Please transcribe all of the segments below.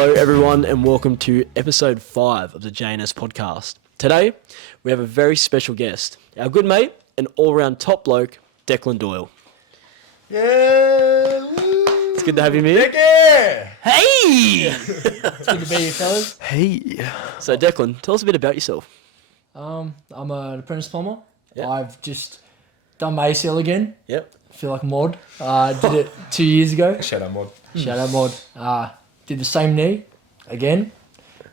Hello everyone and welcome to episode 5 of the JnS podcast. Today we have a very special guest, our good mate and all-round top bloke, Declan Doyle. Yeah! It's good to have you here. Yeah! Hey! It's good to be here, fellas. Hey! So Declan, tell us a bit about yourself. I'm an apprentice plumber. Yep. I've just done my ACL again. Yep. I feel like a mod. Did it 2 years ago. Shout out, mod. Shout out, mod. Did the same knee again.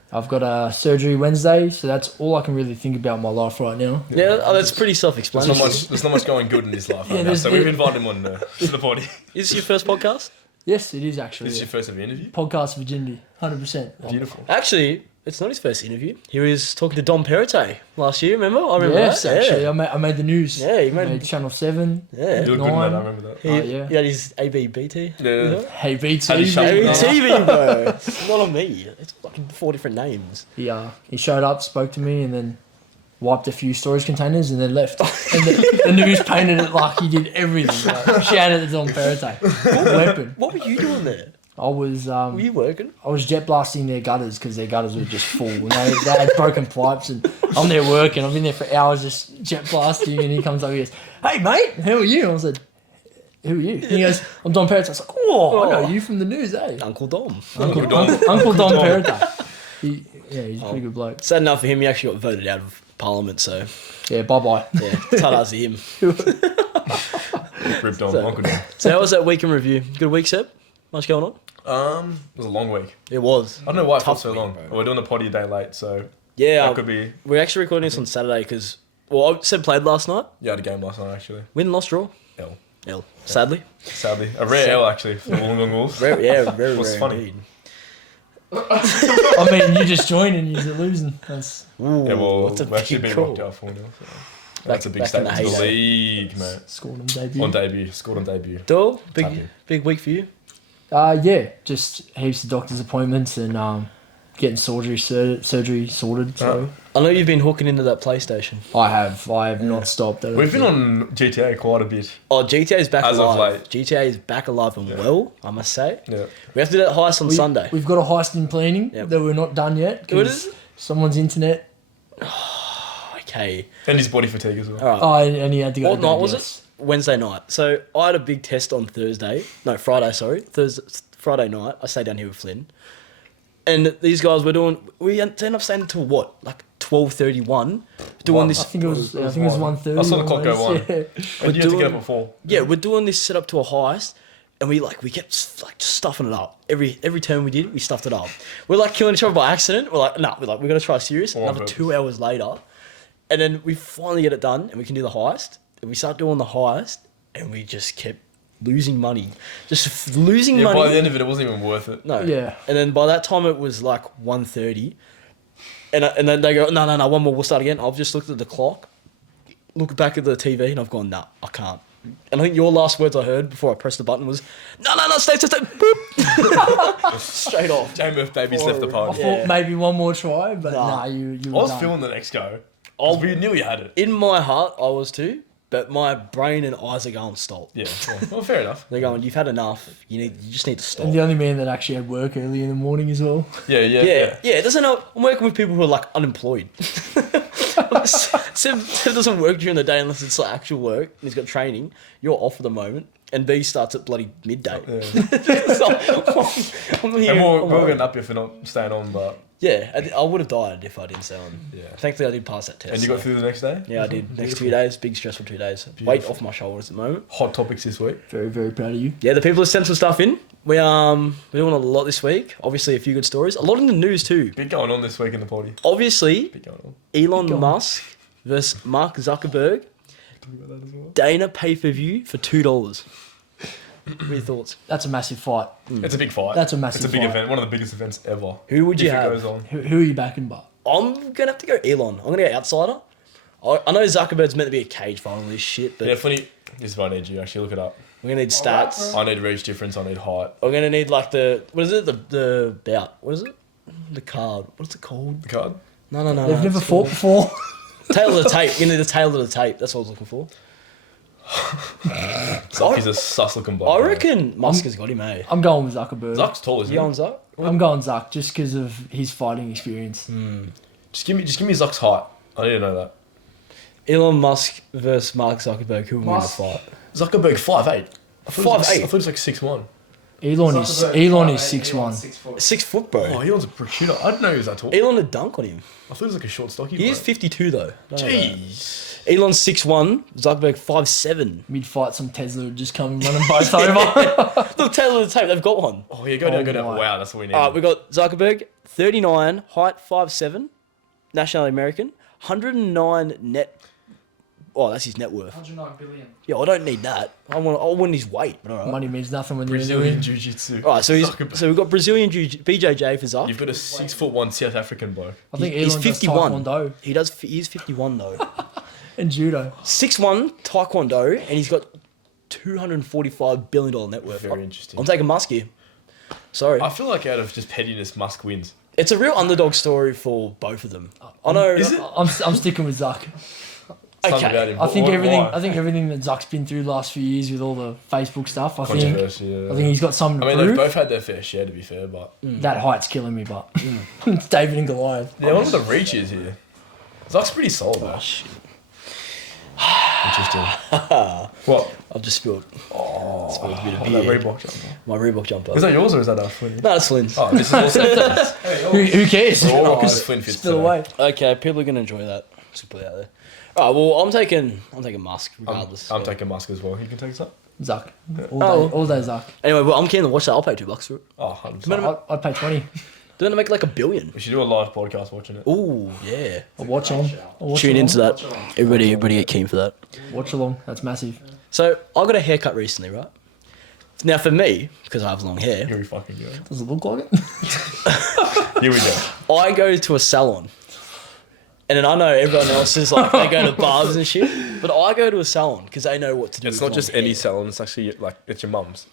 I've got a surgery Wednesday, so that's all I can really think about in my life right now. Yeah, that's pretty self-explanatory. There's not much going good in his life Yeah, right now, so we've invited him on to the party. Is this your first podcast? Yes, it is actually. This is your first ever interview? Podcast virginity, 100%. Beautiful. Actually, it's not his first interview. He was talking to Dom Perrottet last year, remember? I remember Yes, that. actually, Yeah. I made the news. Yeah, you made made... Channel 7. Yeah. You were good in that, I remember that. He, yeah. he had his ABBT. Yeah. Hey, BT. Had he shut Hey, Yeah. TV, bro. It's not on me. It's fucking 4 different names. He showed up, spoke to me, and then wiped a few storage containers and then left. And the news painted it like he did everything. Like, shout out to Don Perrottet. Weapon. What were you doing there? I was Were you working? I was jet blasting their gutters because their gutters were just full. And they had broken pipes, and I'm there working. I've been there for hours just jet blasting, and he comes up and he goes, "Hey mate, how are you?" I was like, "Who are you?" And he goes, "I'm Don Perrottet." I was like, "Oh, I know you from the news, eh?" Uncle Dom. Uncle Don Perrottet. He's a pretty good bloke. Sad enough for him, he actually got voted out of Parliament, so Yeah, bye bye. yeah, ta-da to him. Ripped on, So- Uncle Don. So how was that week in review? Good week, Seb? Much going on? It was a long week. It was. I don't know why it felt Tough so week, long. bro. We're doing the potty a day late, so Yeah, that could be... we're actually recording this on Saturday because, well, Seb played last night. Yeah, I had a game last night, actually. Win, lost, draw? L. L. Sadly. Sadly. A rare L, actually, for the Wollongong Wolves. Very, yeah, very What's rare funny? indeed. I mean, you just joined and you're losing. That's Ooh, Yeah, well, that's a we've actually big been call. rocked out 4-0. So. That's a big back in the statement to the heyday. league, mate. scored on debut. On debut. Scored on debut. Doyle, Happy. big week for you. Yeah, just heaps of doctor's appointments and getting surgery sorted. So I know you've been hooking into that PlayStation. I have not stopped. I don't We've been think. on GTA quite a bit. Oh, GTA's back As of alive. late. GTA is back alive and well, I must say. Yeah. We have to do that heist on Sunday. We've got a heist in planning Yep. that we're not done yet What because is it? someone's internet. Okay. And his body fatigue as well. All right. Oh, and he had to go. What to night bed, was yes. it? Wednesday night. So I had a big test on Friday, sorry. Friday night. I stayed down here with Flynn. And these guys we ended up staying until what? Like 12:31. Doing One. this. I think it was 1:30. I saw the clock go on. Yeah. And you had to get up at 4. Yeah, we're doing this set up to a heist. And we kept like just stuffing it up. Every turn we did, we stuffed it up. We're like killing each other by accident. We're like, we're gonna try serious. On Another purpose. 2 hours later. And then we finally get it done and we can do the heist. And we start doing the heist and we just kept losing money. Just losing Yeah, money. by the end of it, it wasn't even worth it. No. Yeah. And then by that time it was like 1:30. And then they go, no, one more, we'll start again. I've just looked at the clock, looked back at the TV and I've gone, nah, I can't. And I think your last words I heard before I pressed the button was, no, stay, boop. Straight off. J-Murph babies left the I party. thought Yeah. maybe one more try, but Nah. nah, you I were was done. feeling the next go. We nearly had it. In my heart, I was too, but my brain and eyes are going stop. Yeah, well, fair enough. They're going, you've had enough. You just need to stop. And the only man that actually had work early in the morning as well. Yeah. Yeah, it doesn't know. I'm working with people who are like unemployed. Seb doesn't work during the day unless it's like actual work and he's got training. You're off at the moment, and B starts at bloody midday. So, I'm here, And we're I'm going worried. up if you're not staying on, but... Yeah, I would have died if I didn't stay on. Yeah. Thankfully, I did pass that test. And you got so- through the next day? Yeah, I did. Next 2 days, big stressful 2 days. Weight off my shoulders at the moment. Hot topics this week. Very, very proud of you. Yeah, the people have sent some stuff in. We're doing a lot this week. Obviously, a few good stories. A lot in the news too. Bit going on this week in the party. Obviously, Bit going on. Elon Go on. Musk versus Mark Zuckerberg. Talk about that as well. Dana pay-per-view for $2. What are your thoughts? That's a massive fight. It's a big fight. That's a massive It's a big fight. event. One of the biggest events ever. Who would you if have? it goes on. Who are you backing, but? I'm going to have to go Elon. I'm going to go outsider. I know Zuckerberg's meant to be a cage fight and all this shit, but Yeah, funny. This is what I need you. Actually, look it up. we're going to need stats. I need reach difference. I need height. We're going to need like what is it? The bout. What is it? The card. What's it called? The card? No. They've never it's fought called- before. Tail of the tape. You need the tail of the tape. That's what I was looking for. Zuck is a sus looking bloke. I reckon Musk has got him, eh? I'm going with Zuckerberg. Zuck's tall, isn't You he? on Zuck? I'm going Zuck just because of his fighting experience. Just give me Zuck's height. I need to know that. Elon Musk versus Mark Zuckerberg. Who will win the fight? Zuckerberg 5'8". 5'8". I thought he was like 6'1". Elon is Zuckerberg, 6'1". 6 foot, bro. Oh, Elon's a brick shooter. I didn't know he was that tall. Elon would dunk on him. I thought he was like a short, stocky. He is bloke. 52 though. Don't know that. Jeez. Elon's 6'1", Zuckerberg 5'7". Mid-fight, some Tesla would just come and run them both over. Look, Taylor the tape. They've got one. Oh yeah, go down, Oh go down. my. Wow, that's what we need. We got Zuckerberg, 39, height 5'7", nationality American, 109 net. Oh, that's his net worth. 109 billion. Yeah, I don't need that. I want his weight. But all right. Money means nothing when you're Brazilian doing. Jiu-Jitsu. All right, so Zuckerberg. we've got Brazilian BJJ for Zuck. You've got a 6'1" South African bloke. I think He's Elon does 51. Taekwondo He is 51 though. and Judo. 6'1", Taekwondo, and he's got $245 billion net worth. Very interesting. I'm taking Musk here. Sorry. I feel like out of just pettiness, Musk wins. It's a real underdog story for both of them. I know. Is it? I'm sticking with Zuck. Something about Okay. him. I think Why- everything. why? I think everything that Zuck's been through the last few years with all the Facebook stuff. I think Controversy, yeah. he's got something to I mean, they've prove. both had their fair share, to be fair, but That height's killing me, but it's David and Goliath. yeah, what are the reaches here? Zuck's pretty solid, though. Oh, shit. Interesting. What? I've just spilled Oh, a bit of that beer. Reebok jumper. My Reebok jumper. Is that yours or is that our Flynn? No, it's Flynn's. Oh, this is also Who cares? Oh, the Flynn fits Spill today. away. Okay, people are gonna enjoy that. Just put it out there. All right, well, I'm taking Musk regardless. I'm taking Musk as well. You can take us up. Zuck. Oh. All day Zuck. Anyway, well, I'm keen to watch that. I'll pay $2 for it. Oh, 100%. I'd pay 20. They're gonna make like $1 billion. We should do a live podcast watching it. Ooh, yeah. I'll watch on. Tune into that. Everybody get keen for that. Watch along. That's massive. So I got a haircut recently, right? Now for me, because I have long hair, Here we fucking go. Does it look like it? Here we go. I go to a salon. And then I know everyone else is like, they go to barbs and shit. But I go to a salon because they know what to do. It's with not long just hair. any salon. It's actually like it's your mum's.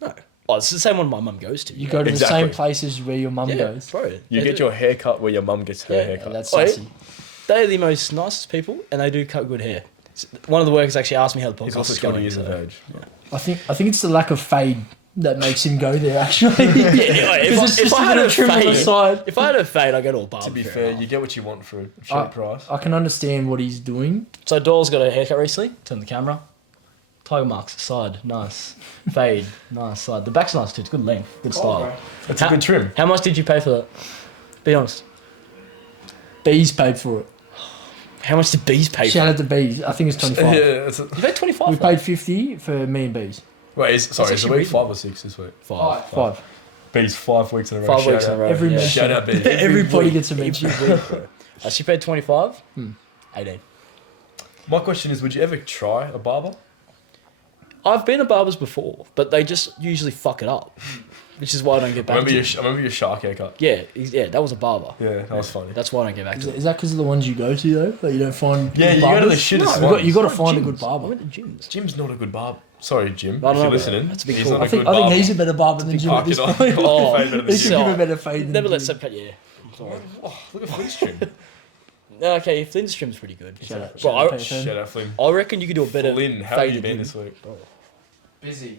No. Oh, it's the same one my mum goes to. You go to Exactly. the same places where your mum yeah, goes. bro. You They get do. your hair cut where your mum gets her Yeah, haircut. That's Oh, yeah? sassy. They're the most nicest people, and they do cut good hair. One of the workers actually asked me how the podcast He's also is 20 going. years so- of age. I think it's the lack of fade that makes him go there. Actually, Yeah, because if I had a trim on the fade, side. if I had a fade, I go to a barber. To be fair, you get what you want for a cheap price. I can understand what he's doing. So Doyle's got a haircut recently. Turn the camera. Tiger marks, side, nice. Fade, nice, side. The back's nice too. It's good length, good style. It's a good trim. How much did you pay for that? Be honest. Bees paid for it. How much did Bees pay for Shout out to Bees. I think it's 25. Yeah, it's a, it? You paid 25 We for that? paid 50 for me and Bees. wait, sorry, is the actually week 5 or 6 this week? Five. 5. Bees 5 weeks in a row. 5 Shout weeks in a out. row. Every yeah. mention. Shout out Bees. Everybody week. gets a mention. Every week, bro. She paid 25? 18. My question is, would you ever try a barber? I've been to barbers before, but they just usually fuck it up. Which is why I don't get back to I it. remember your shark haircut. Yeah, that was a barber. Yeah, that was funny. That's why I don't get back to it. Is that because of the ones you go to though? That you don't find Yeah, good you go to the barbers? shittest No, ones. you got to find a Gyms. good I barber. went to gyms. Jim's not a good barber. Sorry, Jim. I If don't you're know, listening, that's a bit he's cool. not a I think good barber. he's a better barber than Jim at this Fuck point. it, Oh, I'll fade better than He should Jim. give a better fade than Never let Jim. Seb cut your hair. Oh, look at Flynn's trim. Okay, Flynn's trim's pretty good. Shout out- Bro, shout out I, to Shout out Flynn. I reckon you could do a better Flynn, how have you faded been wig. this week? Busy.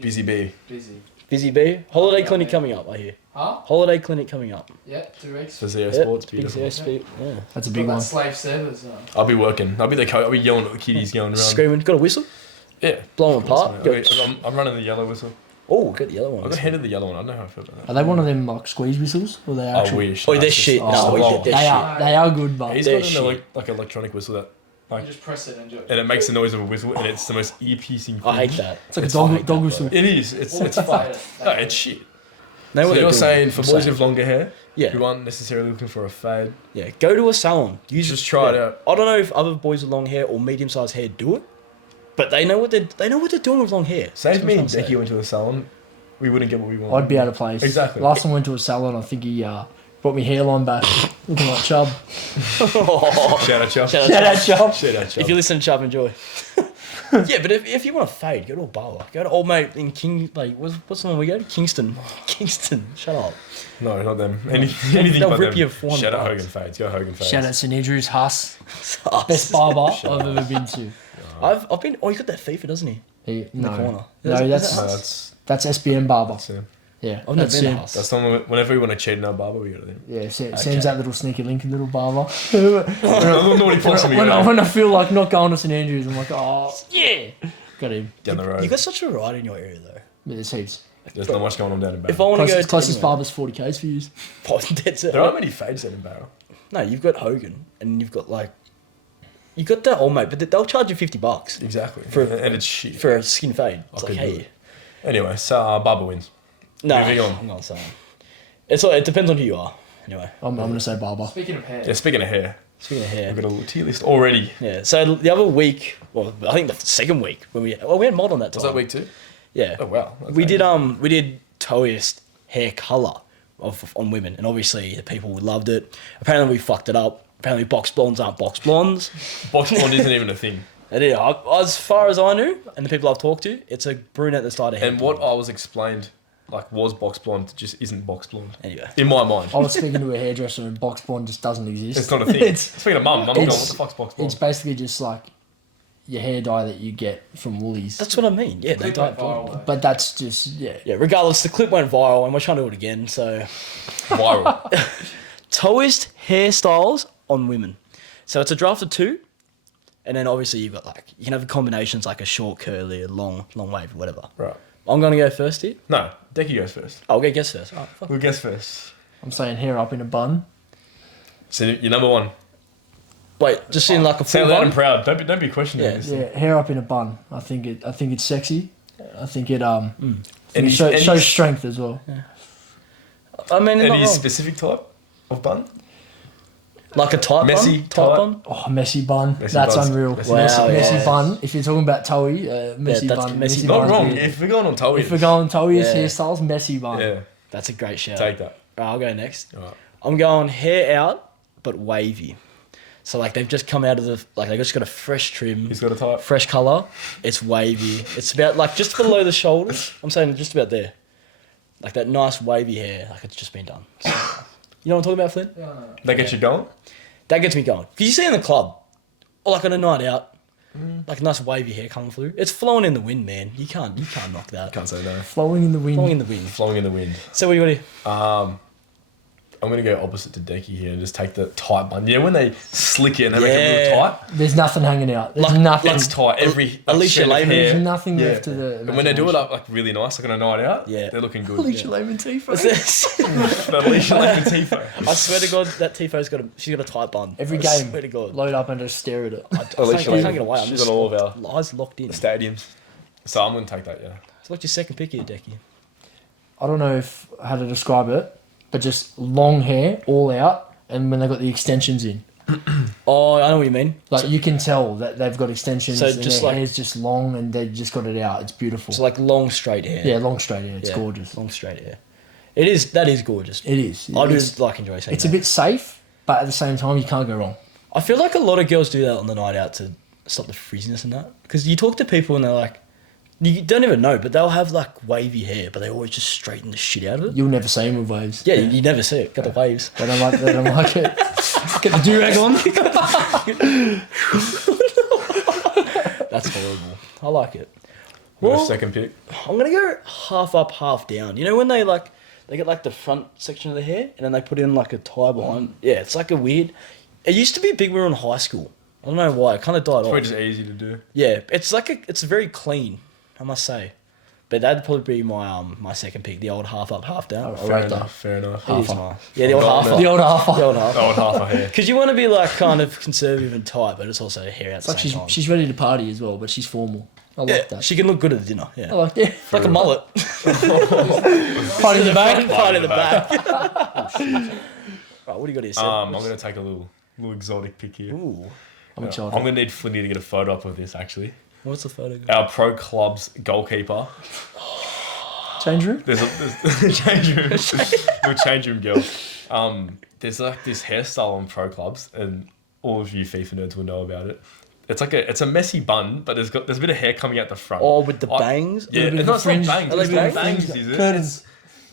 Busy bee. Busy. Busy bee. Holiday Yeah, clinic man. coming up, I hear. Huh? Holiday clinic coming up. Yeah, 2 weeks. For Zero Yeah, Sports, big beautiful. CSP. Yeah. That's a Got big that one. slave servers. I'll be working. I'll be the coach. I'll be yelling at the kiddies going around. Screaming. Got a whistle? Yeah. Blow them apart. I'm running the yellow whistle. Oh, get the yellow I one. got headed the yellow one. I don't know how I feel about that. Are they one of them like squeeze whistles, or they I actual? wish. Oh, No, they're it's just- shit. it's No, the we low did one. that. They are good, but He's They're got shit. like electronic whistle that, You just press it and do it. and it makes the noise of a whistle, and it's the most ear-piercing thing. I hate that. it's like It's a dog, fine, dog but- whistle. It is. It's All fucked. fade. No, it's shit. Know So what they're you're doing. saying for I'm boys saying. with longer hair, Yeah. who aren't necessarily looking for a fade, Yeah, go to a salon. Use Just try it out. I don't know if other boys with long hair or medium-sized hair do it, but they know what they're doing with long hair. say if That's me what and I'm saying. Decky went to a salon, we wouldn't get what we want. I'd be out of place. Exactly. Last time I went to a salon, I think he brought me hairline back, looking like Chubb. Shout out, Chubb. Shout out Shout out Chubb. Shout out, Chubb. If you listen to Chubb, enjoy. Yeah, but if you want to fade, go to a barber. Go to old mate in King. Like, what's the one we go to? Kingston. Kingston. Shut up. No, not them. Anything They'll but rip them. you for Shout out $100. Hogan Fades. Go Hogan Fades. Shout out St Andrews, Huss. Best barber I've ever been to. I've been. Oh, he got that FIFA, doesn't he? No, corner. no, Is that's No, that- that's SBM barber. him. Yeah, I've never that's been to Sam. Haas. That's the one whenever we want to cheat in our barber, we go to them. Yeah, Sam's Okay. that little sneaky link little barber. I'm naughty possum, we go to when I feel like not going to St Andrews, I'm like, oh yeah, got him. down the road. You got such a variety in your area though. Yeah, there's heaps. There's not much going on down in If I Barrow. want to go Closest to barber's 40Ks for you. that's it. There aren't many fades down in Barrow. No, you've got Hogan, and you've got like, you got that old mate, but they'll charge you $50 Exactly. For- and it's shit. for a skin fade. It's I like, could do hey, it. Anyway, so barber wins. no, Moving on. I'm not saying. It depends on who you are. Anyway, I'm gonna say barber. Speaking of hair, Yeah, speaking of hair, speaking of hair, we've got a little tier list already. yeah. So the other week, well, I think the second week when we had mod on that time. Was that week 2? Yeah. Oh wow. That's We did amazing. we did toast hair color on women, and obviously the people loved it. Apparently we fucked it up. Apparently box blondes aren't box blondes. Box blonde isn't even a thing. And yeah, as far as I knew, and the people I've talked to, it's a brunette that started hair. And what I was explained, like, was box blonde, just isn't box blonde. Anyway, In my mind. I was speaking to a hairdresser and box blonde just doesn't exist. It's not a thing. It's- Speaking of mum, mum's going, what it's- the fuck's box It's blonde? basically just like your hair dye that you get from Woolies. that's what I mean. Yeah, they clip dye went it blonde. viral, though. But that's just yeah. Yeah, regardless, the clip went viral, and we're trying to do it again. So, Viral. toast hairstyles on women. So it's a draft of 2, and then obviously you've got like you can have combinations like a short curly, a long wave, whatever. Right. I'm gonna go first here. No, Decky goes first. I'll go guess first. Oh, fuck. We'll guess first. I'm saying hair up in a bun. So you're number 1. Wait, just in like a Say full loud bun? and proud. Don't be questioning Yeah. this. Yeah, hair up in a bun. I think it's sexy. I think it Any- shows any- strength as well. I mean, not Any wrong. specific type of bun? Like a tight Messy, bun? Tight tight. bun? Oh, messy bun. Messy That's bun's- unreal. messy Messy, bun. Wow, messy yeah. bun. If you're talking about Toey, messy that's bun. messy Not bun's wrong. good. If we're going on Toey. If we're going Toey's Yeah. hairstyles, messy bun. Yeah, That's a great shout. take that. Right, I'll go next. Alright. I'm going hair out, but wavy. So like they've just come out of the like they just got a fresh trim, He's got a type. fresh color. It's wavy. It's about like just below the shoulders. I'm saying just about there, like that nice wavy hair, like it's just been done. So, you know what I'm talking about, Flynn? Yeah, no, no. That gets you going? That gets me going. Cause you see in the club, or like on a night out, like nice wavy hair coming through. It's flowing in the wind, man. You can't knock that. Can't say no. Flowing in the wind. Flowing in the wind. Flowing in the wind. So what do you do? I'm going to go opposite to Decky here and just take the tight bun. Yeah, when they slick it and they make it Yeah. real tight. There's nothing hanging out. There's Like- nothing. It's tight. Every Alicia strand of Lehman. hair. There's nothing Yeah. left to the. And when they do it up like really nice, like on a night out, Yeah. they're looking good. Alicia Lehman Tifo. The Alicia Lehman Tifo. I swear to God, that Tifo's she's got a tight bun. Every I game, swear to God. load up and just stare at it. I can't, Alicia I can't Lehman. get away. I'm She's just on all of locked, eyes locked in. The stadiums. So I'm going to take that, yeah. So what's your second pick here, Decky? I don't know how to describe it, but just long hair, all out, and when they got the extensions in, Oh, I know what you mean. like you can tell that they've got extensions. So and just their like- hair's just long, and they just got it out. It's beautiful. So like long straight hair. yeah, long straight hair. It's Yeah, gorgeous. Long straight hair. It is. That is gorgeous. It is. I do It's, like enjoy seeing it's that. a bit safe, but at the same time, you can't go wrong. I feel like a lot of girls do that on the night out to stop the frizziness and that. Because you talk to people and they're like, you don't even know, but they'll have like wavy hair, but they always just straighten the shit out of it. You'll never see them with waves. Yeah, you never see it. Got the waves. They don't like. They don't like it. Get the do-rag on. That's horrible. I like it. Got a Well, second pick. I'm gonna go half up, half down. You know when they get like the front section of the hair and then they put in like a tie behind. Yeah, it's like a weird. It used to be big when we were in high school. I don't know why. It kind of died Probably off. just easy to do. Yeah, it's very clean, I must say. But that'd probably be my second pick, the old half up, half down. I Fair rate enough, that. fair enough. It is half nice. Yeah, the old Got half it. up. The old half. The old half. Oh, half a hair. Because you want to be like kind of conservative and tight, but it's also hair at It's the like same time. she's ready to party as well, but she's formal. I yeah, like that. she can look good at the dinner. Yeah, I like that. like a mullet. Party in the back. Part in the back. Right, what do you got here, Seb? I'm going to take a little exotic pick here. Ooh, I'm I'm excited. going to need Flinny to get a photo up of this, actually. what's the photo? Our pro club's goalkeeper. Change room. There's a change room. Little change room girl. There's like this hairstyle on pro clubs, and all of you FIFA nerds will know about it. It's a messy bun, but there's a bit of hair coming out the front. Oh, with the bangs. Yeah, bit of it's not fringe. bangs. Are they It's not bangs? bangs, is it? Curtains.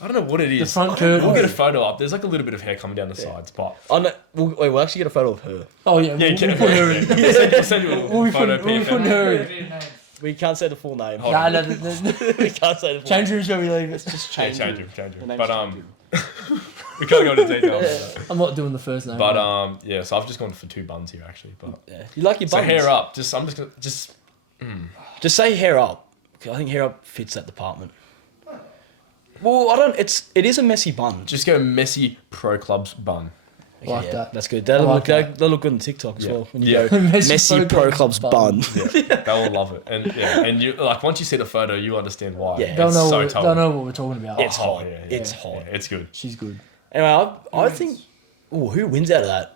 I don't know what it is. The front We'll curtain. get a photo up. There's like a little bit of hair coming down the sides, but Oh no, we'll actually get a photo of her. Oh yeah, yeah, we'll put her in. We'll send you a We'll be photo. putting PFM. her in. Weird names. We can't say the full name. Hold Nah, on. no, We can't say the full change rooms where we leave it. Just Yeah, change change it. him, change The him. name's But changed. we can't go into detail. I'm not doing the first name. But yeah, so I've just gone for 2 buns here actually. But Yeah. You like your so buns? hair up. I'm just gonna Just say hair up. I think hair up fits that department. Well, I don't. It is a messy bun. just go messy pro clubs bun. Okay, Like yeah, that. That's good. That'll I like look. that. That'll look good on TikTok as Yeah. well. When you Yeah. go Messy messy Pro pro Clubs clubs bun. Yeah, they'll love it, and you like once you see the photo, you understand why. Yeah. don't it's know. so What, tough. don't know what we're talking about. It's hot. Yeah, It's yeah, hot. yeah, it's good. She's good. Anyway, I think. Oh, who wins out of that?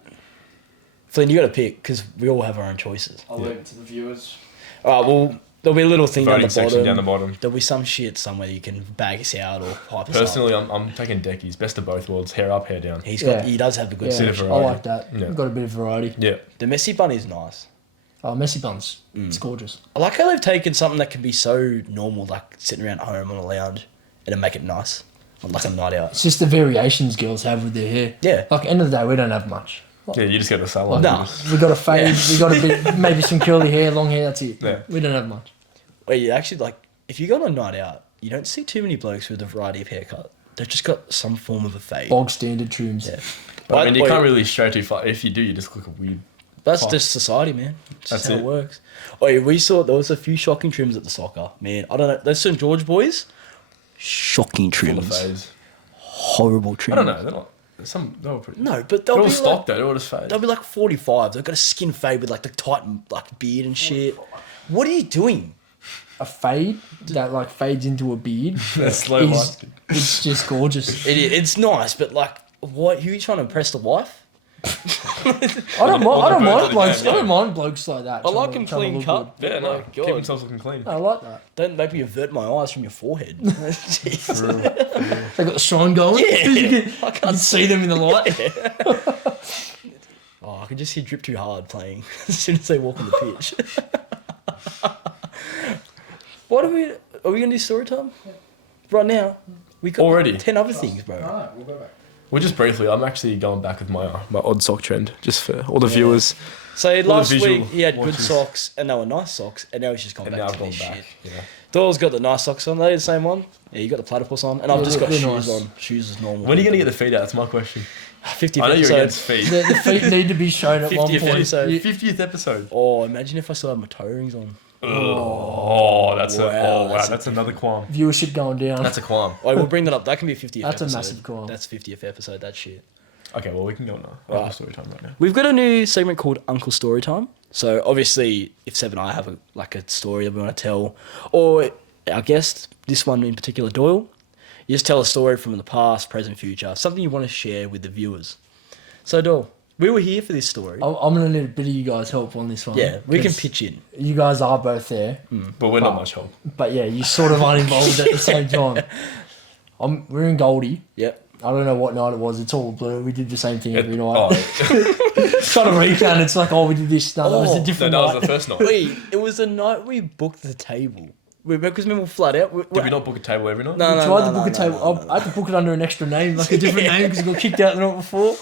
Flynn, you got to pick because we all have our own choices. I'll leave it to the viewers. All right. Well, there'll be a little thing Voting down the section bottom. down the bottom. There'll be some shit somewhere you can bag us out or hype us up. Personally, I'm taking Decky's best of both worlds. Hair up, hair down. He Yeah. does have the good Yeah, Bit of selection. I variety. like that. Yeah. We've got a bit of variety. Yeah, The messy bun is nice. Oh, messy buns. It's gorgeous. I like how they've taken something that can be so normal, like sitting around at home on a lounge, and make it nice, like a night out. It's just the variations girls have with their hair. Yeah. Like, end of the day, we don't have much. yeah. You just go to a salon. Nah. you just- We got a fade. We got a bit, maybe some curly hair, long hair. That's it. Yeah. We don't have much. Where you actually like, if you go on a night out, you don't see too many blokes with a variety of haircut. They've just got some form of a fade. Bog standard trims. Yeah. But I mean, you Wait, can't really stray too far. If you do, you just look a weird. That's fuck. just society, man. It's just That's how it it. works. Oh, yeah, we saw there was a few shocking trims at the soccer. Man, I don't know. Those St George boys, shocking Full of trims, phase. horrible trims. I don't know. They're not. They were pretty. No, but They're they'll all be stock like, though. They're all just phase. they'll be like 45. They've got a skin fade with like the tight like beard and shit. What are you doing? A fade that like fades into a beard. That's slow is, light. it's just gorgeous. It's nice, but like, what? Who are you trying to impress the wife? I don't mind. All I the don't birds mind of the blokes. game, I don't yeah. mind blokes like that. I like trying him to- trying to clean look cut. Yeah, but no. like, Keep God, themselves looking clean. good. I like that. don't make me avert my eyes from your forehead. Jeez. They got the shine going. Yeah. you I can can't see them in the light. Oh, I can just hear Drip Too Hard playing as soon as they walk on the pitch. What are we gonna do story time? Right now? We got Already? 10 other things, bro. Alright, we'll go back. Well, just briefly, I'm actually going back with my odd sock trend, just for all the viewers. So last visual week he had good watchers. socks and they were nice socks, and now he's just gone And back now to I've gone this back. shit. Yeah. Doyle's got the nice socks on. They the same one. Yeah, you got the platypus on, and I've Yeah, just got they're shoes nice. on. Shoes is normal. When are you going to get the feet out? That's my question. 50th I know you're episode. against feet. The feet need to be shown at one 50th point. episode. You- 50th episode. Oh, imagine if I still had my toe rings on. Oh, that's Wow, wow, that's that's another qualm. Viewership going down. That's a qualm. Oh, we'll bring that up. That can be a 50th That's a episode. massive call. That's 50th episode, that shit. Okay, well, we can go now. Right. Story time right now. We've got a new segment called Uncle Storytime. So obviously, if Seb and I have a story that we want to tell, or our guest, this one in particular, Doyle, you just tell a story from the past, present, future, something you want to share with the viewers. So Doyle, we were here for this story. I'm going to need a bit of you guys' help on this one. Yeah, we can 'cause pitch in. You guys are both there. But we're not much help. But yeah, you sort of aren't involved at the same time. We're in Goldie. Yep. I don't know what night it was. It's all blur. We did the same thing every night. Oh, Trying to recount, it's like, oh, we did this. No, that was a Oh, no, different that was night. the first night. Wait, it was the night we booked the table. Because we were flat out. Did we not book a table every night? No, We no, tried no, to book no, a table. no, no, no. I had to book it under an extra name, like a different name, because we got kicked out the night before.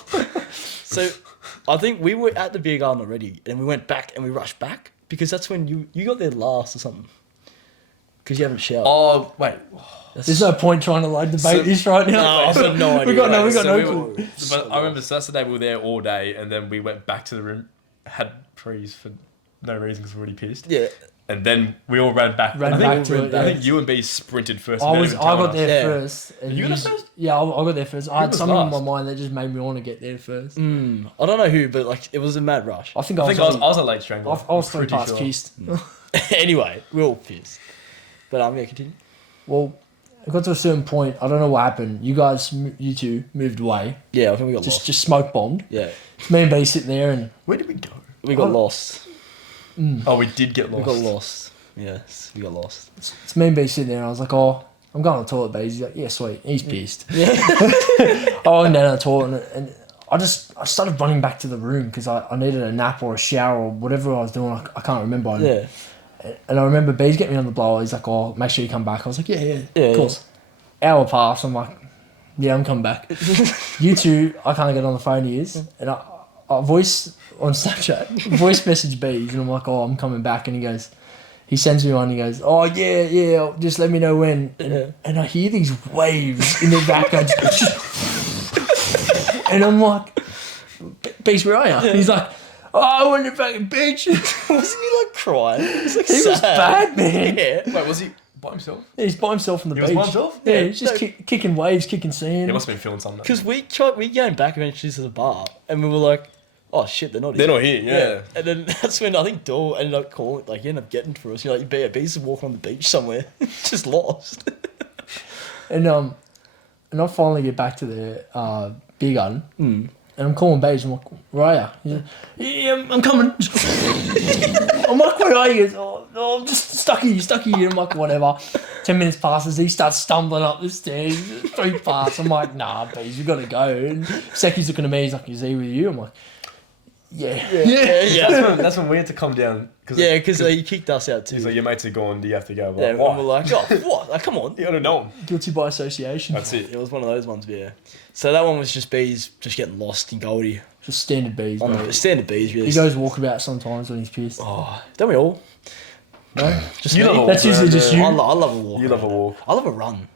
So I think we were at the beer garden already, and we went back and we rushed back because that's when you got there last or something. Because you haven't showered. Oh, wait. There's no point trying to like debate So- this right now. No, I've got no idea. We got no So we clue. were- But I remember Saturday we were there all day, and then we went back to the room, had prees for no reason because we were already pissed. Yeah. And then we all ran back. Ran I think, back to it, I yeah. think you and B sprinted first. I without was. even I telling got us. there Yeah. first. And You got yous- there first? Yeah, I got there first. I Who had was something in last? my mind that just made me want to get there first. I don't know who, but like it was a mad rush. I think I I think was. I was a late strangler. I was three pretty parts sure. kissed. Anyway, we're all pissed. But I'm gonna continue. Well, it got to a certain point. I don't know what happened. You guys, you two, moved away. Yeah, I think we got Just lost. just smoke bombed. Yeah, Me and B sitting there, and Where did we go? we got Oh. lost. Oh, we did get We lost. got lost. Yes, we got lost. it's me and B sitting there. And I was like, oh, I'm going to the toilet, B. He's like, yeah, sweet. He's pissed. I went down to the toilet, and I started running back to the room because I needed a nap or a shower or whatever I was doing. I can't remember. Yeah. And I remember B's getting me on the blower. He's like, oh, make sure you come back. I was like, yeah, Yeah, of course. Hour passed. I'm like, yeah, I'm coming back. You two, I can't get on the phone to yous. And I voice on Snapchat, voice message B's, and I'm like, oh, I'm coming back. And he he sends me one. He goes, "Oh yeah, just let me know when." And I hear these waves in the background, and I'm like, "Beach, where are you?" And he's like, "Oh, I went to fucking beach." Wasn't he like crying? He was like He was bad, man. Yeah. Wait, was he by himself? Yeah, he's by himself on the He beach. was by himself? Yeah, he's just No. kicking waves, kicking sand. He must have been feeling something. Because we came back eventually to the bar and we were like, oh shit, they're not here. They're not here, yeah. And then that's when I think Doyle ended up calling, like he ended up getting for us. You're like, B's walking on the beach somewhere, just lost. And I finally get back to the big gun, and I'm calling Babe. I'm like, "Where are you?" Yeah, I'm coming. I'm like, "Where are you?" He goes, "Oh, I'm just stuck here. I'm like, "Whatever." 10 minutes passes. He starts stumbling up the stairs. 3 parts. I'm like, "Nah, Bees, we gotta go." And Seki's looking at me. He's like, "Is he with you?" I'm like, "Yeah." That's when we had to come down. Yeah, because he kicked us out too. He's like, your mates are gone, do you have to go? yeah, Like, why? and we're like, oh, what? Like, come on. You gotta know him. Guilty by association. That's it. It was one of those ones, yeah. So that one was just B's just getting lost in Goldie. Just standard Bees. On Bro. the standard B's, really. He goes walkabout sometimes when he's pissed. Oh, don't we all? No? Just You me? love a That's walk usually around, just yeah. you. I love a walk. You love a around. walk. I love a run.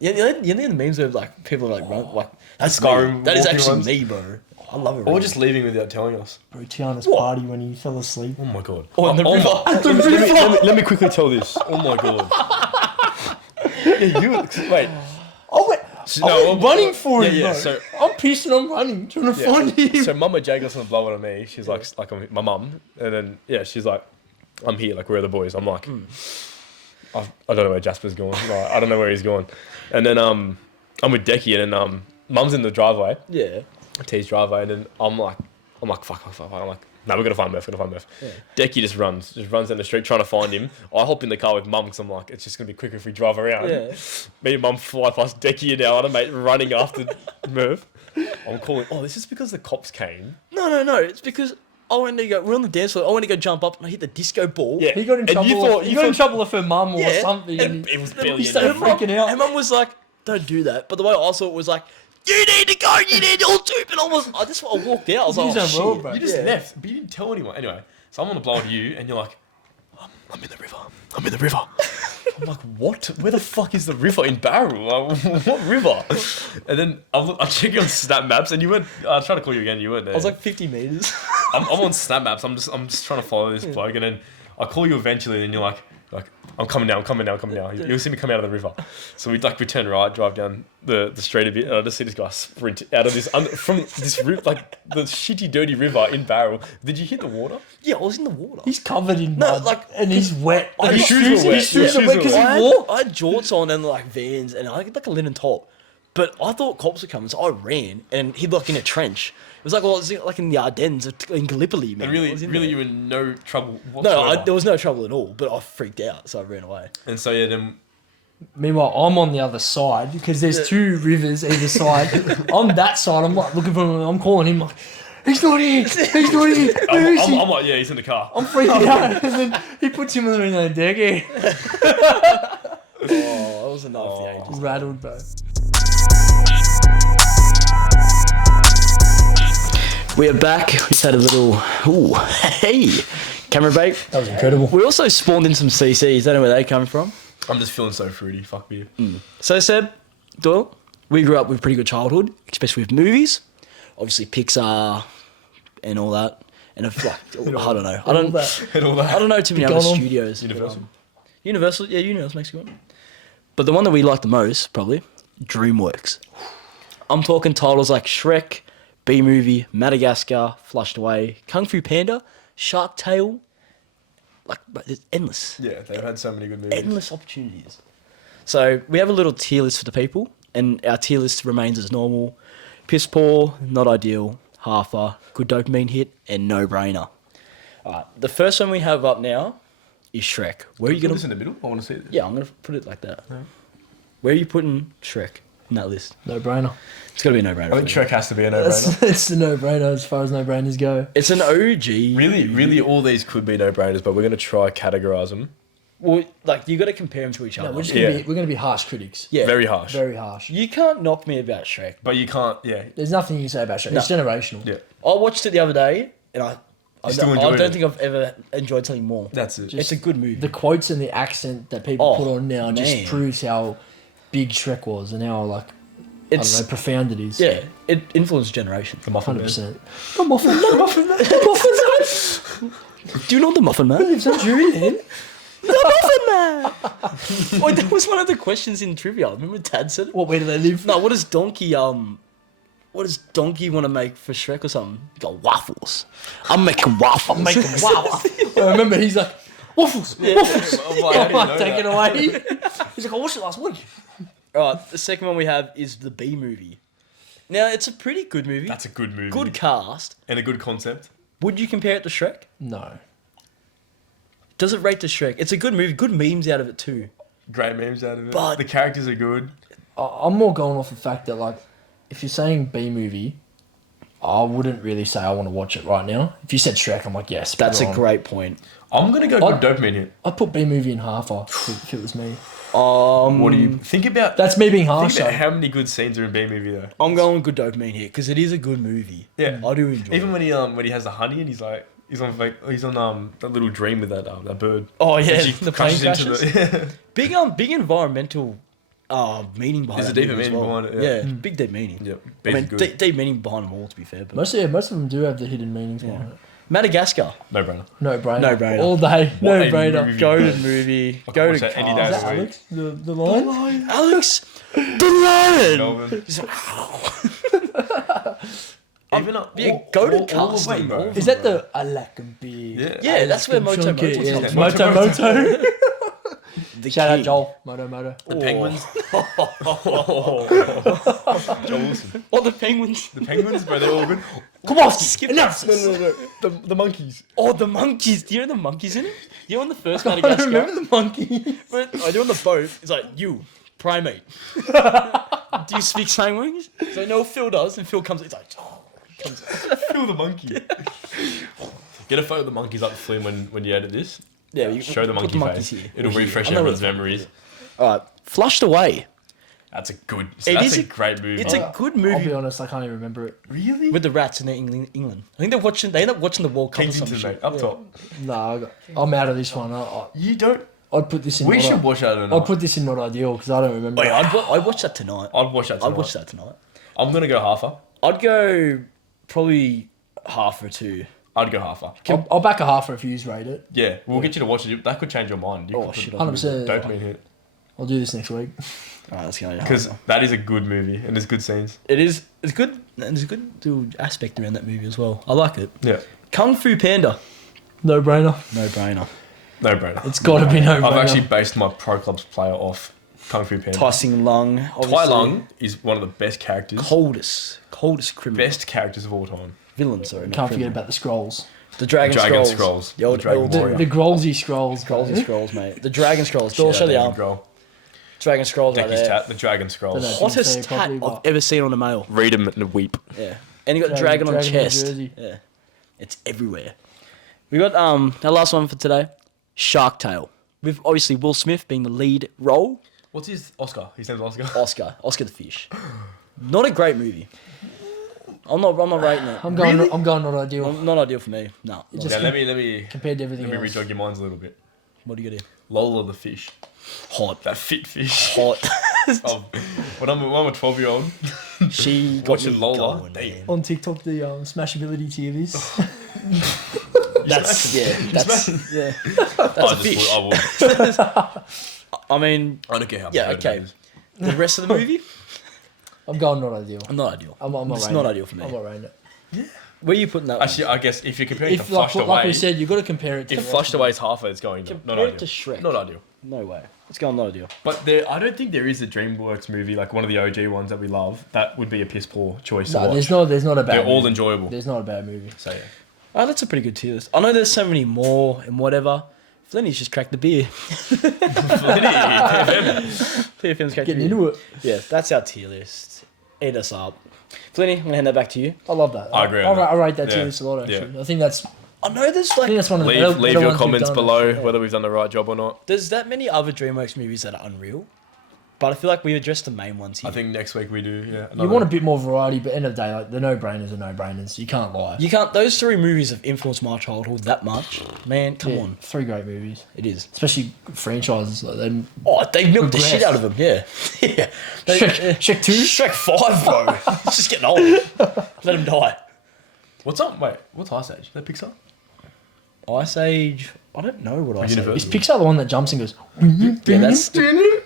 Yeah, you know the memes where like people are like run, like that's Skyrim me. That is walking actually runs? me, bro. I love it. Or just leaving without telling us. Bro, Tiana's What? party when he fell asleep. Oh my god. Oh, in the river. At the river! Let me quickly tell this. Oh my god. Yeah, you wait. I went No, running for him, yeah, bro. so- I'm pissed and I'm running, trying to find him. So Mama Jay got some blow on me. She's like I'm my mum, and then she's like, I'm here. Like, where are the boys? I'm like, I don't know where Jasper's going. Like, I don't know where he's going. And then I'm with Decky, and then Mum's in the driveway, Yeah. T's driveway, and then I'm like, fuck. I'm like, no, we're gonna find Murph. Yeah. Decky just runs down the street trying to find him. I hop in the car with Mum because I'm like, it's just gonna be quicker if we drive around. Yeah. Me and Mum fly past Decky and our other mate running after Murph. I'm calling. Oh, this is because the cops came. No. It's because I went to go. We're on the dance floor. I went to go jump up and I hit the disco ball. Yeah. He got in And trouble. you thought- He you got in thought- trouble with her mum or Yeah, something. and It was he barely started an freaking out. And Mum was like, "Don't do that." But the way I saw it was like, "You need to go. You need your tube." And I walked out. I was like, Use "Oh that shit." road, bro. You just Yeah. left, but you didn't tell anyone. Anyway, so I'm on the blow with you, and you're like, I'm in the river. I'm in the river. I'm like, what? Where the fuck is the river in Barrel? Like, what river? And then I check you on Snap Maps, and you weren't. I tried to call you again. You weren't there. I was like 50 meters. I'm on Snap Maps. I'm just trying to follow this bloke, and then I call you eventually, and you're like, I'm coming now. You'll see me come out of the river. So we turn right, drive down the street a bit, and I just see this guy sprint out of this from this river, like the shitty, dirty river in Barrel. Did you hit the water? Yeah, I was in the water. He's covered in No, mud, like- and he's wet. I- His His shoes were wet. His shoes Yeah. are wet because I he had, walked. I had jorts on and like Vans and I had like a linen top. But I thought cops were coming, so I ran and hid like in a trench. It was like, well, it was like in the Ardennes, in Gallipoli, man. And I was in really, there. you were in no trouble No, whatsoever. there was no trouble at all, but I freaked out, so I ran away. And so yeah, then Meanwhile, I'm on the other side because there's 2 rivers either side. On that side, I'm like looking for him. I'm calling him like, he's not here. He's not here. Where is he? I'm like, yeah, he's in the car. I'm freaking out. And then he puts him on the deck here. Oh, that was enough for the ages. Rattled, bro. We are back. We've had a little, hey, camera bait. That was incredible. We also spawned in some CCs. Don't know where they come from. I'm just feeling so fruity. Fuck you. So Seb, Doyle, we grew up with a pretty good childhood, especially with movies. Obviously Pixar and all that. And if, like, I don't know. I don't And all that. I don't know too many other Pick on 'em. studios. Universal. Universal, yeah, Universal makes a good one. But the one that we like the most, probably, DreamWorks. I'm talking titles like Shrek, B-Movie, Madagascar, Flushed Away, Kung Fu Panda, Shark Tale. Like, but it's endless. Yeah, they've had so many good movies. Endless opportunities. So we have a little tier list for the people, and our tier list remains as normal. Piss poor, not ideal, halfer, good dopamine hit, and no-brainer. Alright, the first one we have up now is Shrek. Where are you Put going this to... in the middle? I want to see this. Yeah, I'm going to put it like that. Where are you putting Shrek in that list? No brainer. It's got to be a no-brainer. I think for you. Shrek has to be a no-brainer. It's the no brainer as far as no brainers go. It's an OG. Really, all these could be no-brainers, but we're going to try categorize them. Well, like, you got to compare them to each other. No, we're just Yeah. gonna be harsh critics. yeah. Very harsh. Very harsh. You can't knock me about Shrek. But you can't, yeah. There's nothing you can say about Shrek. It's generational. Yeah. I watched it the other day, and I I still don't, enjoyed I don't it. think I've ever enjoyed something more. That's it. It's a good movie. The quotes and the accent that people Oh, put on now man. just proves how big Shrek was and how like I It's don't know profound it is. yeah, it influenced generations. The Muffin Man. 100%. The Muffin Man. The Muffin Man. The Muffin Man. Do you know the Muffin Man? Lives on Drury Wait, that was one of the questions in trivia. Remember Tad said it? What? Where do they live? No, what does Donkey want to make for Shrek or something? He got waffles. I'm making waffles. I'm making waffles. I remember he's like waffles. Waffles. I'm like, take it away. He's like, I watched it last week. Alright, the second one we have is the B movie. Now, it's a pretty good movie. That's a good movie. Good cast. And a good concept. Would you compare it to Shrek? No. Does it rate to Shrek? It's a good movie. Good memes out of it too. Great memes out of it. But- the characters are good. I'm more going off the fact that like, if you're saying B movie, I wouldn't really say I want to watch it right now. If you said Shrek, I'm like, yes. That's put a it on. great point. I'm going to go What? good dopamine hit. I'd put B movie in half off if it was me. What do you think about? That's me being harsh. Think about though. how many good scenes are in B movie though. I'm going good dopamine here because it is a good movie. Yeah. I do enjoy Even it. when he has the honey and he's on that little dream with that bird. Oh yeah, And she the plane crashes crashes. Big environmental meaning behind There's a that deeper movie as meaning well. behind it, yeah. Big deep meaning. Yep. I mean, good. deep meaning behind them all, to be fair. But Most of them do have the hidden meanings behind it. Madagascar, No brainer. No brainer. No brainer. All day. What No a brainer. movie. goated movie, I can watch goated that any Is day cast. of that the Alex? The line? Alex, the lion. Melbourne. He's like, Even up. yeah, all- go to all- all the casting, way, bro. bro. Is that the I like 'em big? Yeah. Yeah, that's where Moto Chunky, Moto yeah. comes from. Moto Moto. The Shout out king. Joel. Moto. The Penguins. Joel Wilson. Oh, the penguins. The Penguins, bro, they're all good. Come on, Skip enough. that. The monkeys. Oh, the monkeys. Do you know the monkeys in it? You know on the first I Madagascar? remember the monkey. But I do on the boat. It's like, you, primate. Do you speak sign language? So no, Phil does, and Phil comes. It's like, Feel the monkey. Get a photo of the monkeys up the flume when you edit this. yeah, you Show the put monkey monkeys face. here. It'll Or here. refresh I know where everyone's the fuck memories. it is. All right, Flushed Away. That's a good. It That's is a a- great movie. It's a good I'll movie be honest, I can't even remember it. really with the rats in England. I think they end up watching the World Cup or some Kensington, shit. mate, up top. No, I'm out of this one. You don't. I'd put this in. We not should a- watch that. I'd put this in not ideal because I don't remember. Oh, yeah, I'd watch that tonight. I'd watch that. I'd Tonight. watch that tonight. I'm gonna go halfer. I'd go probably half or two. I'd go halfer. I'll back a half if you rate it. Yeah, we'll get you to watch it. That could change your mind. You Oh could shit! put 100%. dopamine hit I'll do this next week. Alright, let's go. because that is a good movie and there's good scenes. It is. It's good. And there's a good little aspect around that movie as well. I like it. Yeah, Kung Fu Panda. No brainer. No brainer. no brainer. It's got to be no brainer. I've actually based my Pro Clubs player off Kung Fu Panda. Tai Sing Lung. Tai obviously. Lung is one of the best characters. Coldest criminal. Best characters of all time. Villain, sorry. not Can't forget criminal. about the scrolls. The Dragon, Dragon Scrolls. Scrolls. The old, The Dragon old Warrior. The Grolsy scrolls. Scrolls, Scrolls, mate. The Dragon Scrolls. Shout Door, out show the David arm. Grohl. Dragon Scrolls right Decky's there. tat, the Dragon Scrolls. Dunno. Hottest Say it tat properly, I've but- ever seen on a male. Read them and weep. Yeah. And you got dragon on Dragon on chest. jersey. Yeah. It's everywhere. We got our last one for today. Shark Tale. With obviously Will Smith being the lead role. What's his Oscar? His name's Oscar. Oscar the Fish. Not a great movie. I'm not rating it. I'm going. Really? I'm going not ideal. Not ideal for me. No. Just Now let me compared to everything else. rejog your minds a little bit. What do you got here? Lola the fish. Hot. That fit fish. Hot. When I'm a 12-year-old She got watching me Lola. going, Damn. man. On TikTok, the Smashability tier list. That's yeah. That's yeah. I That's a fish. I would. I mean, I don't care how. yeah. bad it Okay. is. The rest of the movie, I'm going not ideal. not ideal. I'm not It's rating not it. ideal for me. I'm not rating it. Where are you putting that? one? Actually, I guess if you're comparing it to If like, Flushed like we Away, said, you've got to compare it to. if the Flushed rest Away is half, it's going not Compare it ideal. to Shrek. Not ideal. No way. It's going not ideal. But I don't think there is a DreamWorks movie like one of the OG ones that we love that would be a piss poor choice of it. to No, watch. there's not a bad. They're all movie. enjoyable. There's not a bad movie. So yeah. Oh, that's a pretty good tier list. I know there's so many more and whatever. Flinty's just cracked the beer. PFM's cracked Getting the beer. into it. Yeah, that's our tier list. Eat us up. Flinty, I'm gonna hand that back to you. I love that. I agree on that. I rate that tier Yeah. list a lot. Actually, Yeah. I think that's. I know there's I think like that's one of the Leave better your ones we've comments done, below actually, yeah. whether we've done the right job or not. there's that many other DreamWorks movies that are unreal, but I feel like we addressed the main ones here. I think next week we do. Yeah. You want a bit more variety, but end of the day, like the no-brainers are no-brainers. You can't lie. You can't. Those 3 movies have influenced my childhood that much, man. Come Yeah, on, 3 great movies, it is. especially franchises like them. Oh, they milked the Progressed. shit out of them. Yeah, yeah. Shrek 2? Shrek 5, bro. It's just getting old. Let him die. What's up? Wait, what's Ice Age? Is that Pixar? Ice Age. I don't know what Ice Age Universal. Is Pixar the one that jumps and goes? Yeah, that's the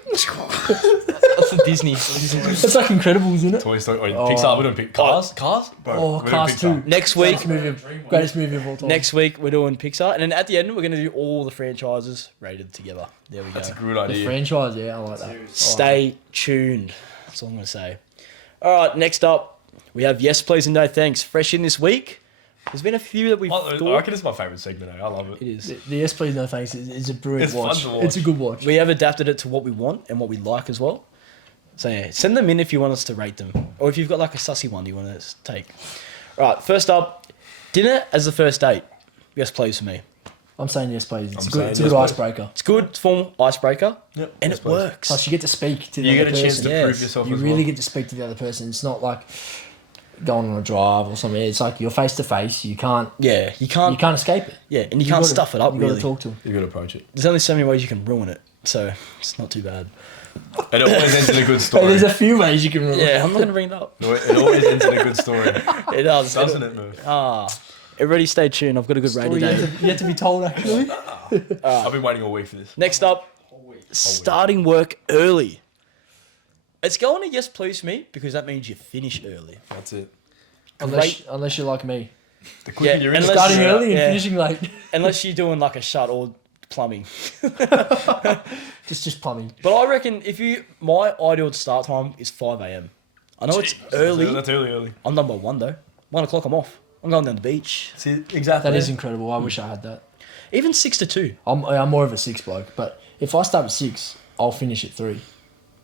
Disney. It's like Incredibles, isn't it? Toy Story. Pixar. We don't pick Cars. Cars. Bro, Oh, we're doing Cars Pixar. 2. Next week, Greatest movie of all time. next week we're doing Pixar, and then at the end we're gonna do all the franchises rated together. There we go. That's a good The idea. franchise, yeah, I like that. Stay tuned. That's all I'm gonna say. All right, next up we have Yes Please and No Thanks. Fresh in this week. There's been a few that we've I thought. reckon it's my favourite segment. I love it. It is. The Yes Please No Thanks is a brilliant It's fun watch. to watch. It's a good watch. We have adapted it to what we want and what we like as well. So yeah, send them in if you want us to rate them, or if you've got like a sussy one you want us to take. All right, first up, dinner as the first date. Yes, please for me. I'm saying Yes Please. It's I'm good. saying It's a yes, good please. icebreaker. It's good form icebreaker, Yep, and yes, it please. works. Plus, you get to speak to the You other get a chance person. to Yes. prove yourself You as really well. get to speak to the other person. It's not like going on a drive or something. It's like you're face to face. You can't Yeah, you can't. escape it. Yeah, and you You can't gotta- stuff it up. You Really, got to talk to them. You got to approach it. there's only so many ways you can ruin it, so it's not too bad. And it always ends in a good But story. there's a few ways you can remember. Yeah, I'm not gonna bring it up. It always ends in a good story. It does, Doesn't it, Murph? Everybody, stay tuned. I've got a good Story rated you, date. have to, you have to be told actually. I've been waiting all week for this. Next up, starting work early. It's going to Yes Please for me because that means you finish early. That's it. Unless you're like me, The quicker Yeah, you're in, unless- starting Yeah, early and yeah. finishing late. Unless you're doing like a shut or plumbing. just plumbing. But I reckon my ideal start time is 5 a.m. I know it's early. That's early. I'm done by 1 though. 1 o'clock I'm off. I'm going down the beach. See, exactly. That is incredible. I wish I had that. Even 6 to 2. I'm more of a 6 bloke, but if I start at 6, I'll finish at 3.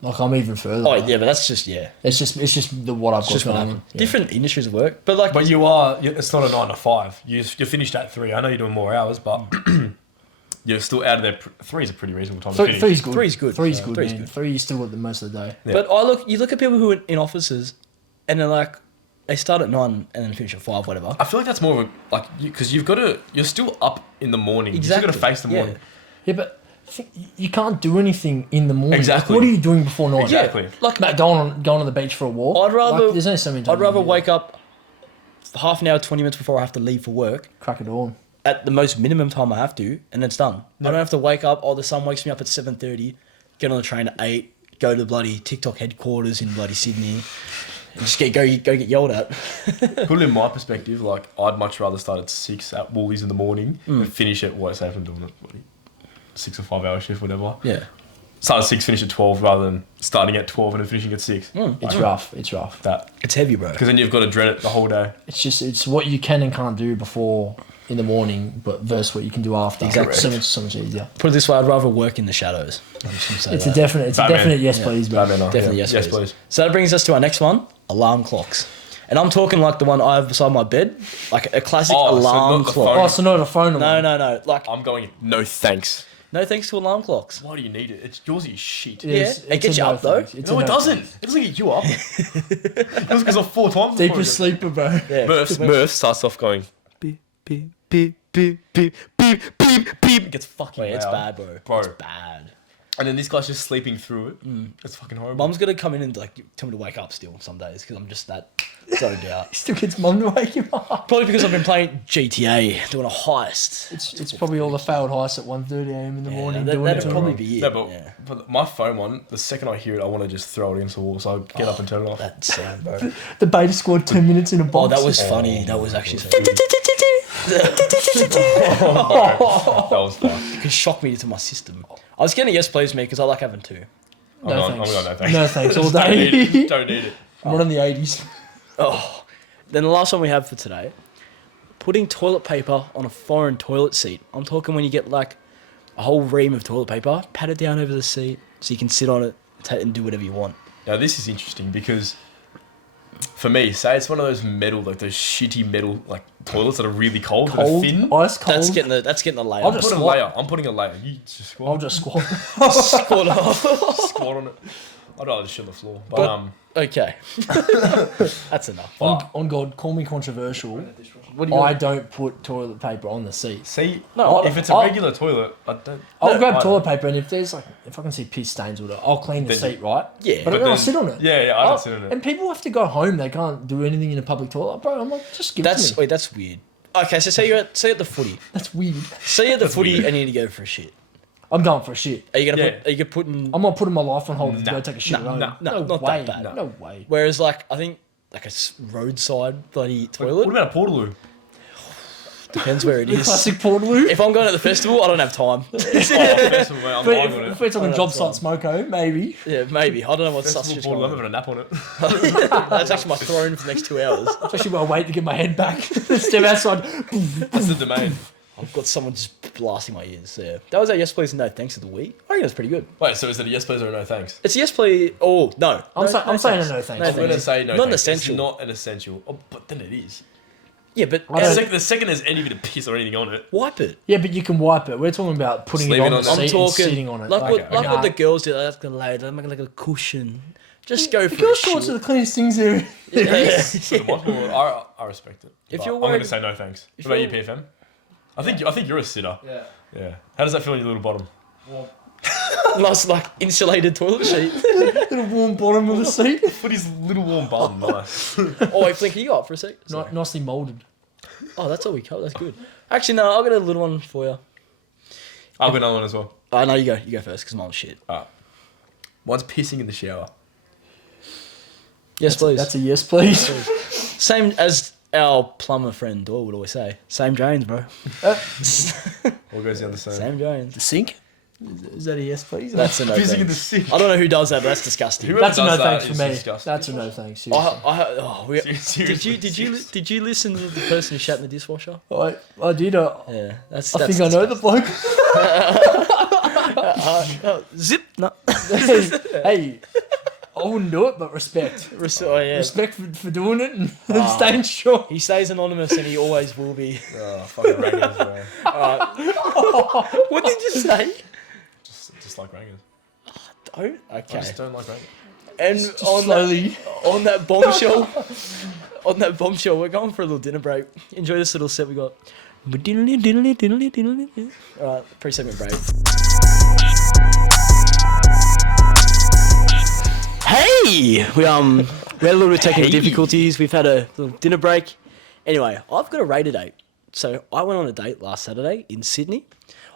Like I'm even further. Oh than that. yeah, but that's just It's just the what I've got just what going happened. on. Yeah. Different industries of work, but like But it's not a 9 to 5. You're finished at 3. I know you're doing more hours, but you're still out of there. 3 is a pretty reasonable time to finish. Three's good. Three's good. Three's Yeah, good, three's man. good. 3 you still got the most of the day. Yeah. But you look at people who are in offices, and they're like, they start at 9 and then finish at 5, whatever. I feel like that's more of a because you're still up in the morning. Exactly. You've got to face the Yeah. morning. Yeah, but you can't do anything in the morning. Exactly. Like, what are you doing before 9? Exactly. Like Mate, going on the beach for a walk. I'd rather- Like, there's only so many times I'd rather you can do wake up half an hour, 20 minutes before I have to leave for work, that. Crack it on. at the most minimum time I have to, and then it's done. I don't have to wake up. Oh, the sun wakes me up at 7:30. Get on the train at 8. Go to bloody TikTok headquarters in bloody Sydney, and just go get yelled at. Put it in my perspective, like I'd much rather start at 6 at Woolies in the morning and finish at say if I'm doing a 6 or 5 hour shift, whatever. Yeah. Start at 6, finish at 12, rather than starting at 12 and then finishing at 6. It's rough. It's rough. That It's heavy, bro. because then you've got to dread it the whole day. It's what you can and can't do before in the morning, but versus what you can do after. Exactly. So much easier. Put it this way, I'd rather work in the shadows. I'm just gonna say It's that. a Batman. definite yes, Yeah. please, bro. Definitely yes, Yes, please. please. So that brings us to our next one, alarm clocks. And I'm talking like the one I have beside my bed, like a classic Oh, so alarm not the clock. phone. Oh, so not a phone. No. Like, I'm going, no thanks. no thanks to alarm clocks. Why do you need it? It's yours is shit. Yeah, it gets you up, though. No, it doesn't. It doesn't get you up. Yours goes off 4 times. before Deepest it sleeper, bro. Yeah. Murph starts off going beep, beep, beep, beep, beep, beep, beep, beep. It gets fucking Wait, it's loud. bad, bro. Bro. It's bad. And then this guy's just sleeping through it. It's fucking horrible. Mum's gonna come in and like tell me to wake up still some days because I'm just that zoned out. Still gets mum to wake him up. Probably because I've been playing GTA, doing a heist. It's probably all the failed heists at 1:30 a.m. in the morning. doing that'd it. probably be it. No, but, yeah. but my phone one, the second I hear it, I want to just throw it against the wall. So I get up and turn it off. That's sad, bro. The beta squad 10 minutes in a Oh, box. that was funny. That was actually so good. That was fun. You can shock me to my system. I was getting a yes please me because I like having 2. No I'm thanks. going, no thanks. No thanks, all Don't need day. it. Don't need it. I'm on the 80s. Oh, then the last one we have for today, putting toilet paper on a foreign toilet seat. I'm talking when you get like a whole ream of toilet paper, pat it down over the seat so you can sit on it and do whatever you want. Now this is interesting because for me, say it's one of those metal, like those shitty metal like toilets that are really cold, that are Cold, thin. ice cold. That's getting the layer. I'll I'm just putting a squat. layer. I'm putting a layer. You just I'll squat, just squat. squat off. squat on it. I'd rather just shit on the floor. But, Okay. That's enough. On God, call me controversial. What do you I don't put toilet paper on the seat. see, No, if it's a regular toilet, I don't. I'll No, grab I- toilet paper, and if I can see piss stains or whatever, I'll clean the Then- seat, right? Yeah. But, then I'll sit on it. Yeah, I don't sit on it. And people have to go home; they can't do anything in a public toilet, bro. I'm like, just give it to me. That's weird. Okay, so say at the footy. That's weird. Say you're at the footy and you need to go for a shit. I'm going for a shit. Are you gonna Yeah. are you putting? I'm not putting my life on hold to Nah. go take a shit at home. Nah. No, not way. that bad. No way. Whereas like I think like a roadside bloody What toilet about a portaloo? depends where it The is. classic Portaloo. If I'm going to the festival, I don't have time. Oh, festival, mate, I'm But lying on if it. we're talking Oh, job that's site smoko, maybe. Yeah, maybe. I don't know what Festival sausage is portaloo, I'm going having a nap on it. on. That's actually my throne for the next 2 hours. Especially when I wait to get my head back. Step outside. That's the domain. I've got someone just blasting my ears. So yeah. That was our yes please and no thanks of the week. I think that's pretty good. Wait, so is it a yes please or a no thanks? It's a yes please. Oh no. I'm saying a no thanks. No I'm thanks. going to say no Not an thanks. essential. It's not an essential. Oh, but then it is. Yeah, but I don't- The second there's any bit of piss or anything on it, wipe it. Yeah, but you can wipe it. We're talking about putting it Sleeping on on the it. seat I'm and talking sitting on it. like what Okay, like okay. what the girls do. That's gonna lay. They make it like a cushion. Just go for Girl a shorts are shit. the cleanest things there. so the what? Well, I respect it. If But you're I'm going worried- to say no thanks. if What about you, you're- PFM? I think you're a sitter. Yeah. Yeah. How does that feel on your little bottom? Well, Nice like insulated toilet sheet. Little warm bottom of the seat. Footy's little warm bum. Nice. Oh wait, Flink, can you go up for a sec? Sorry. Nicely moulded. Oh, that's all we covered. That's good. Actually, no, I'll get a little one for you. I'll go another one as well. No, you go. You go first because mine's shit. One's pissing in the shower. Yes, please. That's a yes, please. Same as our plumber friend Doyle would always say. Same drains, bro. All goes down the same. Same drains. The sink? Is that a yes, please? That's a no. Pissing in the Thanks. sink. I don't know who does that, but that's disgusting. Whoever That's a no does that thanks for is me. disgusting. That's a no thanks. Seriously. Did you listen to the person who shat in the dishwasher? I did. Yeah, that's. I think I know the bloke. Zip. No. Hey, I wouldn't do it, but respect. Oh yeah. Respect for doing it and staying short. He stays anonymous and he always will be. Oh, fucking rangers, bro. What did you say? Just like rangers. Don't. I Okay. just don't like rangers. And Just on slowly. that bombshell, we're going for a little dinner break. Enjoy this little set we got. Alright, pre-segment break. Hey! We had a little bit of technical difficulties. We've had a little dinner break. Anyway, I've got a rated date. So I went on a date last Saturday in Sydney.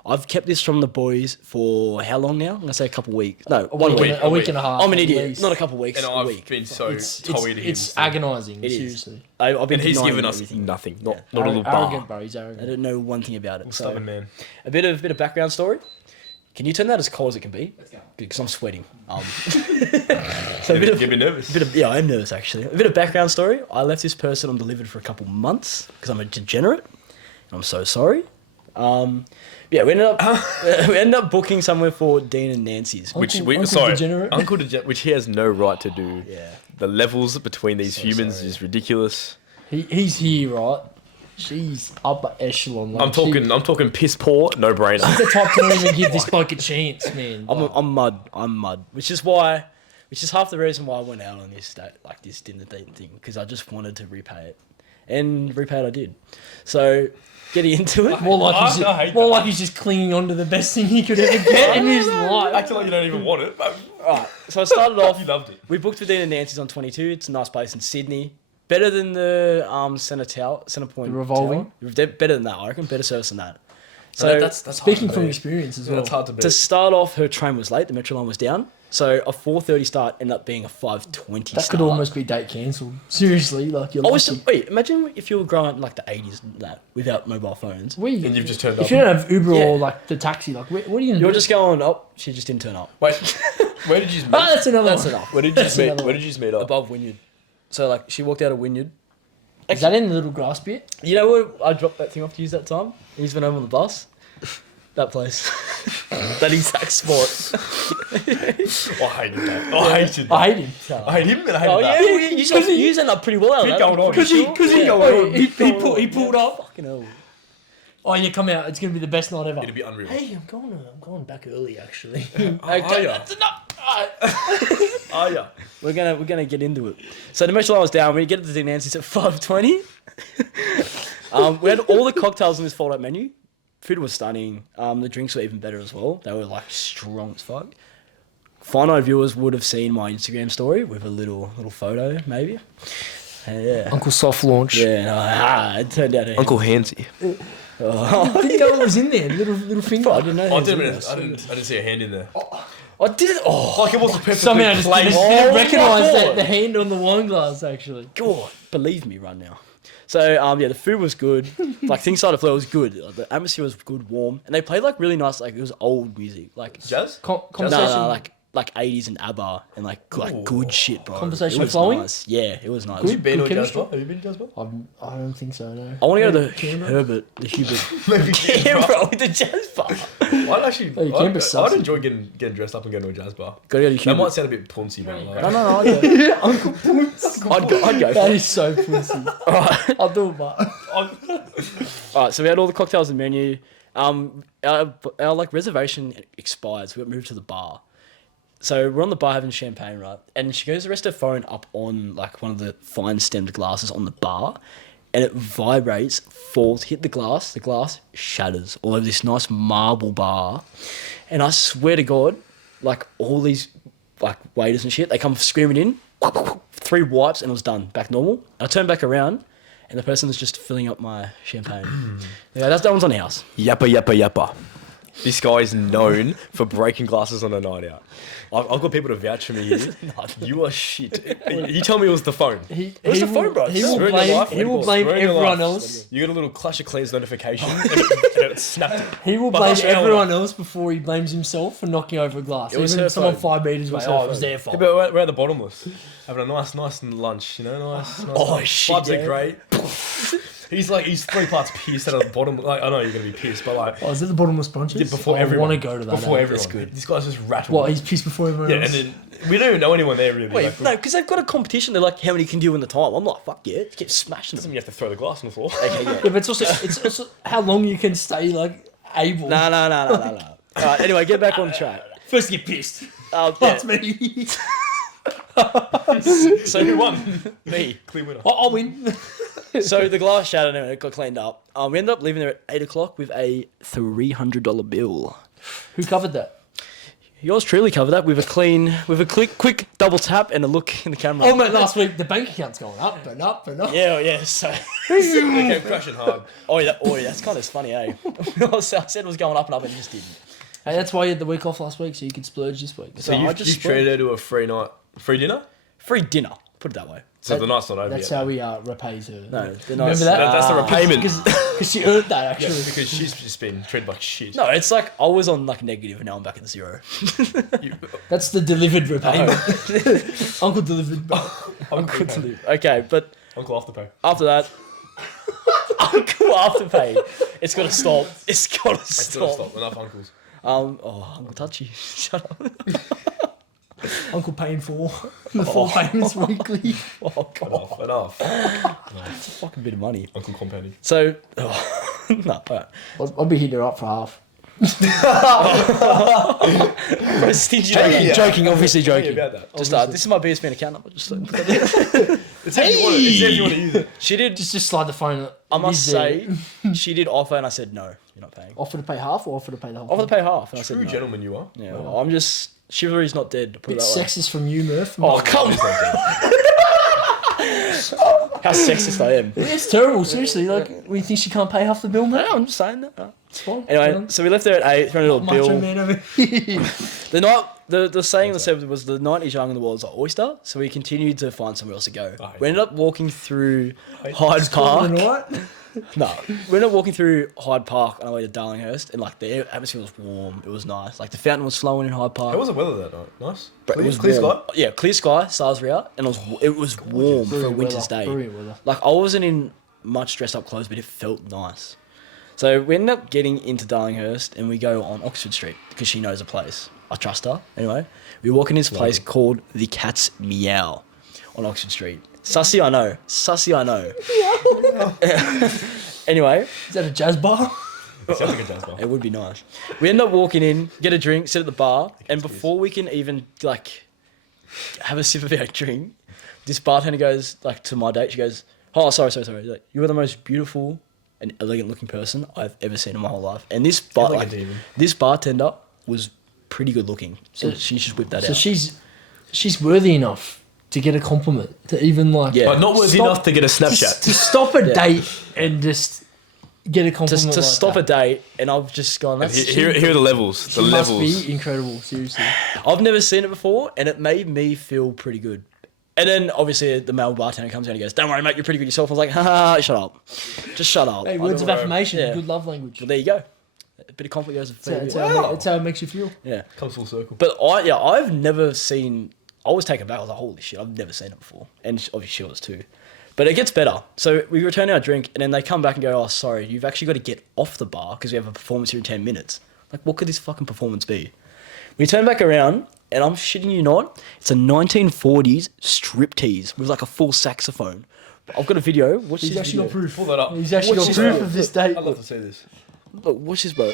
I've kept this from the boys for how long now? I'm gonna say a couple of weeks. No, 1 week. A week and a half. I'm an at idiot. least. Not a couple of weeks. And a I've week. been so It's toyed him. it's agonising. It is. Seriously. I've been And he's denying given us everything. nothing. Yeah. Not a little Arrogant, bar. bro. He's I arrogant. don't know one thing about it. So Stubborn man. a bit of background story. Can you turn that as cold as it can be? let's go. Because I'm sweating. So a bit of, Get me nervous. yeah, I'm nervous actually. A bit of background story. I left this person undelivered for a couple months because I'm a degenerate. I'm so sorry. Yeah, we ended up booking somewhere for Dean and Nancy's. Uncle Degenerate. Uncle Degenerate, which he has no right to do. Yeah. The levels between these So humans sorry. is ridiculous. He's here, right? She's upper echelon. Like I'm talking piss poor, no brainer. She's the type to not even give this bloke a chance, man. I'm mud. Which is half the reason why I went out on this date, like this dinner date thing, because I just wanted to repay it, and repay it I did. So getting into it, More like I hate he's just clinging on to the best thing he could ever get in his life. Acting like you don't even want it. But Alright, so I started off. you loved it. We booked for Dean and Nancy's on 22. It's a nice place in Sydney. Better than the Centre Point. The revolving? Tower. Better than that, I reckon. Better service than that. So So that's Speaking hard to from beat. experience as Yeah, well. that's hard to beat. to start off, her train was late. The Metro line was down. So a 4:30 start ended up being a 5:20 That start. could almost be date cancelled. Seriously, like you're I was lucky. wait. Imagine if you were growing up in like the 80s and that without mobile phones. And you've just turned if up. you don't have Uber Yeah. or like the taxi, like what are you gonna You're do? just going, oh, she just didn't turn up. Wait, where did you meet? Ah, that's another That's one. enough. Where did you just meet? another Where did you just meet up? Above Wynyard. So like she walked out of Wynyard. Is that in the little grass bit? You know where I dropped that thing off to use that time? He's been home on the bus. That place. That exact spot. I hated that. I hated that. I hate him. I hate him and I hated Oh that. yeah, you ended up pretty well out of Keep that. going on. Because he Yeah. pulled up. Fucking hell. Oh, you come out. It's gonna be the best night ever. It'd be unreal. Hey, I'm going back early actually. Okay, yeah. that's enough. Oh yeah, we're gonna get into it. So the most I was down, we get to the Nancy's at 5:20. We had all the cocktails on this fold-out menu. Food was stunning. The drinks were even better as well. They were like strong as fuck. Finite viewers would have seen my Instagram story with a little photo, maybe. Yeah. Uncle Soft launch. Yeah, no, it turned out. Uncle Handsy. Oh, I didn't know what was in there. Little finger. I didn't know. I it was in didn't, there. I didn't see a hand in there. I did it. Oh, Like it wasn't perfectly Somehow I just placed. didn't Oh, recognise my God. the hand on the wine glass actually. God, believe me right now. So yeah, the food was good. Like things started to flow, it was good. The atmosphere was good, warm, and they played like really nice, like it was old music, like Jazz? Conversation. no, like 80s and ABBA and like Ooh. good shit, bro. Conversation It was flowing? Nice. Yeah, it was nice. Have you been Good to chemistry? Jasper? Have you been to Jasper? I don't think so. No. I want to go to the Canberra? Hubert. Maybe Canberra with the jazz bar. I'd actually, Hey, Canberra's I'd saucy. enjoy getting dressed up and going to a jazz bar. Gotta go to That Hubert. might sound a bit punsy, but like, No, I'd go. Uncle Poots. I'd go That for it. is so pussy. Alright. I'll do it, but Alright, so we had all the cocktails in the menu. Our like reservation expired, so we got moved to the bar. So we're on the bar having champagne, right? And she goes to rest her phone up on like one of the fine stemmed glasses on the bar, and it vibrates, falls, hit the glass shatters all over this nice marble bar. And I swear to God, like all these like waiters and shit, they come screaming in, 3 wipes, and it was done, back normal. I turned back around, and the person was just filling up my champagne. Yeah, that one's on the house. Yappa yappa yappa. This guy is known for breaking glasses on a night out. I've got people to vouch for me here. You are shit. You tell me it was the phone. It was the phone, bro. He will Swear on your blame. life, He will boss. blame Swear on your everyone life. else. You got a little Clash of Clans notification and it snapped it. He will But blame hush, Elon. everyone else before he blames himself for knocking over a glass. It was Even her someone phone. 5 meters away. Oh, it was their fault. Yeah, but we're at the bottomless. Having a nice lunch, you know, nice. Oh, shit, Vibes yeah. are great. He's 3 parts pissed at the bottom. Like, I know you're gonna be pissed, but like Oh, is it the bottomless brunches? yeah, before I everyone. want to go to that. Before eh? everyone. That's good. This guy's just rattled. What? He's pissed before everyone Yeah, else. and then we don't even know anyone there really. Wait, like, no, because they've got a competition. They're like, how many can do in the time? I'm like, fuck yeah, keep smashing doesn't them. mean you have to throw the glass on the floor. Okay, yeah. Yeah, but it's also how long you can stay like able. No. Alright, anyway, get back on track. First you get pissed. Yeah. That's me. So Who won? me. Clear winner. I'll win. So the glass shattered and it got cleaned up. We ended up leaving there at 8 o'clock with a $300 bill. Who covered that? Yours truly covered that with a quick double tap and a look in the camera. Oh mate, last week the bank account's going up and up and up. Yeah. So, They came crashing hard. that's kind of funny, eh? I said it was going up and up and it just didn't. Hey, that's why you had the week off last week, so you could splurge this week. So I you just treated her to a free dinner? Free dinner, put it that way. So the night's not over That's yet. how he repays her. No, the Remember nice, that? That's the repayment. Because she earned that Yeah, actually. because she's just been treated like shit. No, it's like I was on like negative and now I'm back at the 0. That's the delivered repayment. Uncle delivered. Uncle delivered. Okay, but Uncle Afterpay. after that, Uncle Afterpay. It's got to stop. It's got to It's gotta stop. stop. Enough uncles. Uncle Touchy. Shut up. Uncle paying for the 4 payments weekly. Oh, God. Enough. It's a fucking bit of money. Uncle compounding. So, no, alright. I'll be hitting her up for half. Bro, stingy. Joking, obviously joking. about that. Just, this is my BSPN account number. Just It's if you want to use it. she did. Just slide the phone. I must Is there- say, she did offer, and I said no. You're not paying. Offer to pay half or offer to pay the whole Offer to thing? pay half, and I said True no. gentleman you are. Yeah, well, I'm just chivalry's not dead. To put Bit it that way. sexist from you, Murph. Oh come on! How sexist I am. It's terrible, seriously. Like, we think she can't pay half the bill, mate? No, I'm just saying that. It's fine. Anyway, so we left there at 8. $300 Macho bill. man over here. The night, the saying that said was the night is young and the world's an oyster. So we continued to find somewhere else to go. Oh, We ended up walking through Hyde Park. Right? No, we ended up walking through Hyde Park on our way to Darlinghurst, and like the atmosphere was warm. It was nice. Like the fountain was flowing in Hyde Park. How was the weather that night? Nice. But it was clear warm. sky. Yeah, clear sky. Stars were out, and it was warm for a Brilliant winter's weather, day. brilliant weather. Like I wasn't in much dressed up clothes, but it felt nice. So we ended up getting into Darlinghurst, and we go on Oxford Street because she knows a place. I trust her. Anyway, we walk in this place called the Cat's Meow on Oxford Street. Sussy, I know. Anyway, Is that a jazz bar? Sounds like a Jasper. It would be nice. We end up walking in, get a drink, sit at the bar, and before we can even like have a sip of our drink, this bartender goes like to my date. She goes, "Oh, sorry. She's like, you are the most beautiful and elegant looking person I've ever seen in my whole life." And this this bartender was pretty good looking. So she just whipped that So out. she's worthy enough to get a compliment, to even like Yeah. But not worthy Stop- enough to get a Snapchat. to stop a Yeah. date and just get a compliment. to like stop that. a date, and I've just gone. That's Here are the levels. She The must levels. be incredible, seriously. I've never seen it before, and it made me feel pretty good. And then obviously the male bartender comes in and he goes, "Don't worry, mate, you're pretty good yourself." I was like, "Ha, shut up, just shut up." Hey, words of affirmation, Yeah. good love language. Well, there you go. A bit of compliment goes a fair That's bit. that's how it makes you feel. Yeah, Comes full circle. but I've never seen. I was taken back. I was like, "Holy shit, I've never seen it before," and obviously she was too. But it gets better. So we return our drink, and then they come back and go, "Oh, sorry, you've actually got to get off the bar because we have a performance here in 10 minutes." Like, what could this fucking performance be? We turn back around, and I'm shitting you not, it's a 1940s striptease with like a full saxophone. I've got a video. Watch He's this actually got video. proof. Pull that up. He's actually got What's proof this? of this date. I'd love to see this. Look, watch this, bro.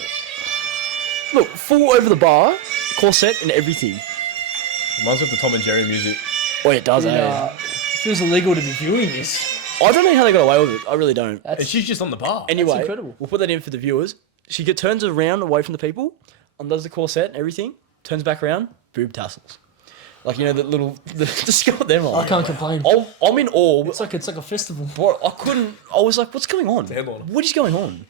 Look, full over the bar, corset and everything. Reminds me of the Tom and Jerry music. Oh, it does, It, eh? feels illegal to be viewing this. I don't know how they got away with it. I really don't. And she's just on the bar. Anyway, incredible. we'll put that in for the viewers. She turns around away from the people, undoes the corset and everything, turns back around, boob tassels. Like, you know, the little... Just got them on. I can't complain. I'm in awe. It's like a festival. Bro, I was like, what's going on? headliner. What is going on?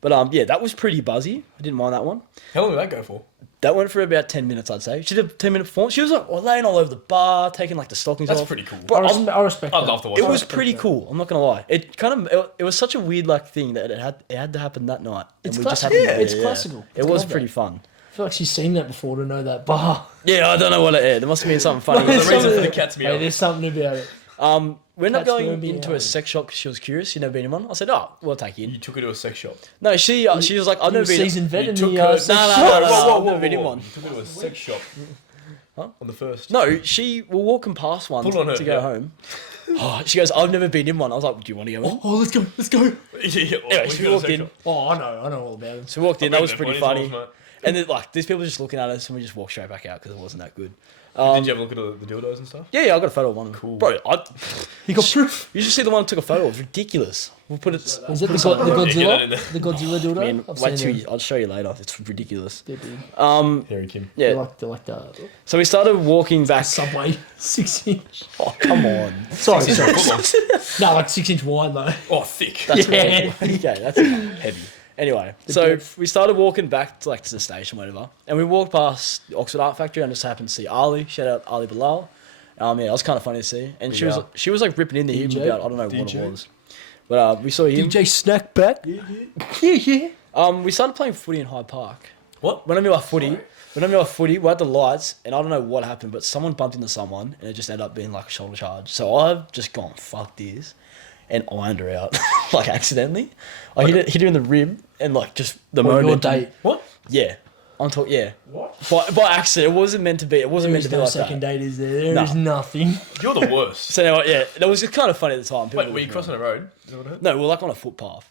But yeah, that was pretty buzzy. I didn't mind that one. How long did that go for? That went for about 10 minutes, I'd say. She did a 10-minute performance. She was like laying all over the bar, taking like the stockings That's off. pretty cool. Bro, I respect I'd that. love to watch it that. was pretty cool. I'm not gonna lie. It was such a weird like thing that it had to happen that night. And It's we just classical. happened It's there, classical. It It's was like pretty that. fun. I feel like she's seen that before to know that bar. Yeah, I don't know what it is. There must have been something funny. There's a reason for the cat's Hey, meow. there's something about it. We ended up Cats going won't be into a out. sex shop because she was curious. She'd never been in one. I said, "Oh, we'll take you You in." took her to a sex shop. No, she was like, "I've You're never a been." seasoned vet You in took the her... sex no, shop. I've never been in one. You took her to a sex shop. Huh? On the first. No, we're walking past one Pull on her, to go yeah. home. Oh, she goes, "I've never been in one." I was like, "Do you want to go in?" Oh, let's go. Yeah, Anyway, she walked in. Oh, I know all about it. So we walked in. That was I've been pretty there funny. plenty times, And then like these people just looking at us, and we just walked straight back out because it wasn't that good. Did you have a look at the dildos and stuff? Yeah, I got a photo of one. Cool. Bro, He got proof. you should see the one I took a photo of. It's ridiculous. We'll put it. Is it the Yeah, get that in Godzilla? there. The Godzilla dildo? Man, I've wait seen till them. I'll show you later. It's ridiculous. They're big. Harry Kim. Yeah. They're like the So we started walking back. Subway 6-inch. Oh, come on. Sorry. Football. No, like 6-inch wide though. Oh, thick. That's Yeah. okay. That's heavy. Anyway, so depth. we started walking back to the station, whatever, and we walked past the Oxford Art Factory and just happened to see Ali. Shout out Ali Bilal. Yeah, it was kind of funny to see, and Yeah. she was like ripping into him DJ? about I don't know what DJ? it was, but we saw him. DJ Snackback. Yeah. We started playing footy in Hyde Park. What? When I mean by footy, we had the lights, and I don't know what happened, but someone bumped into someone, and it just ended up being like a shoulder charge. So I've just gone fuck this, and ironed her out, like accidentally. I hit her in the rib, and like just the Or your moment. date. What? Yeah, I'm talking. Yeah, What? by accident. It wasn't meant to be. It wasn't There meant is to be no like second that. date, is there? There No. is nothing. You're the worst. So anyway, yeah, that was just kind of funny at the time. People Wait, were you crossing a road? Is that what it happened? No, we were like on a footpath.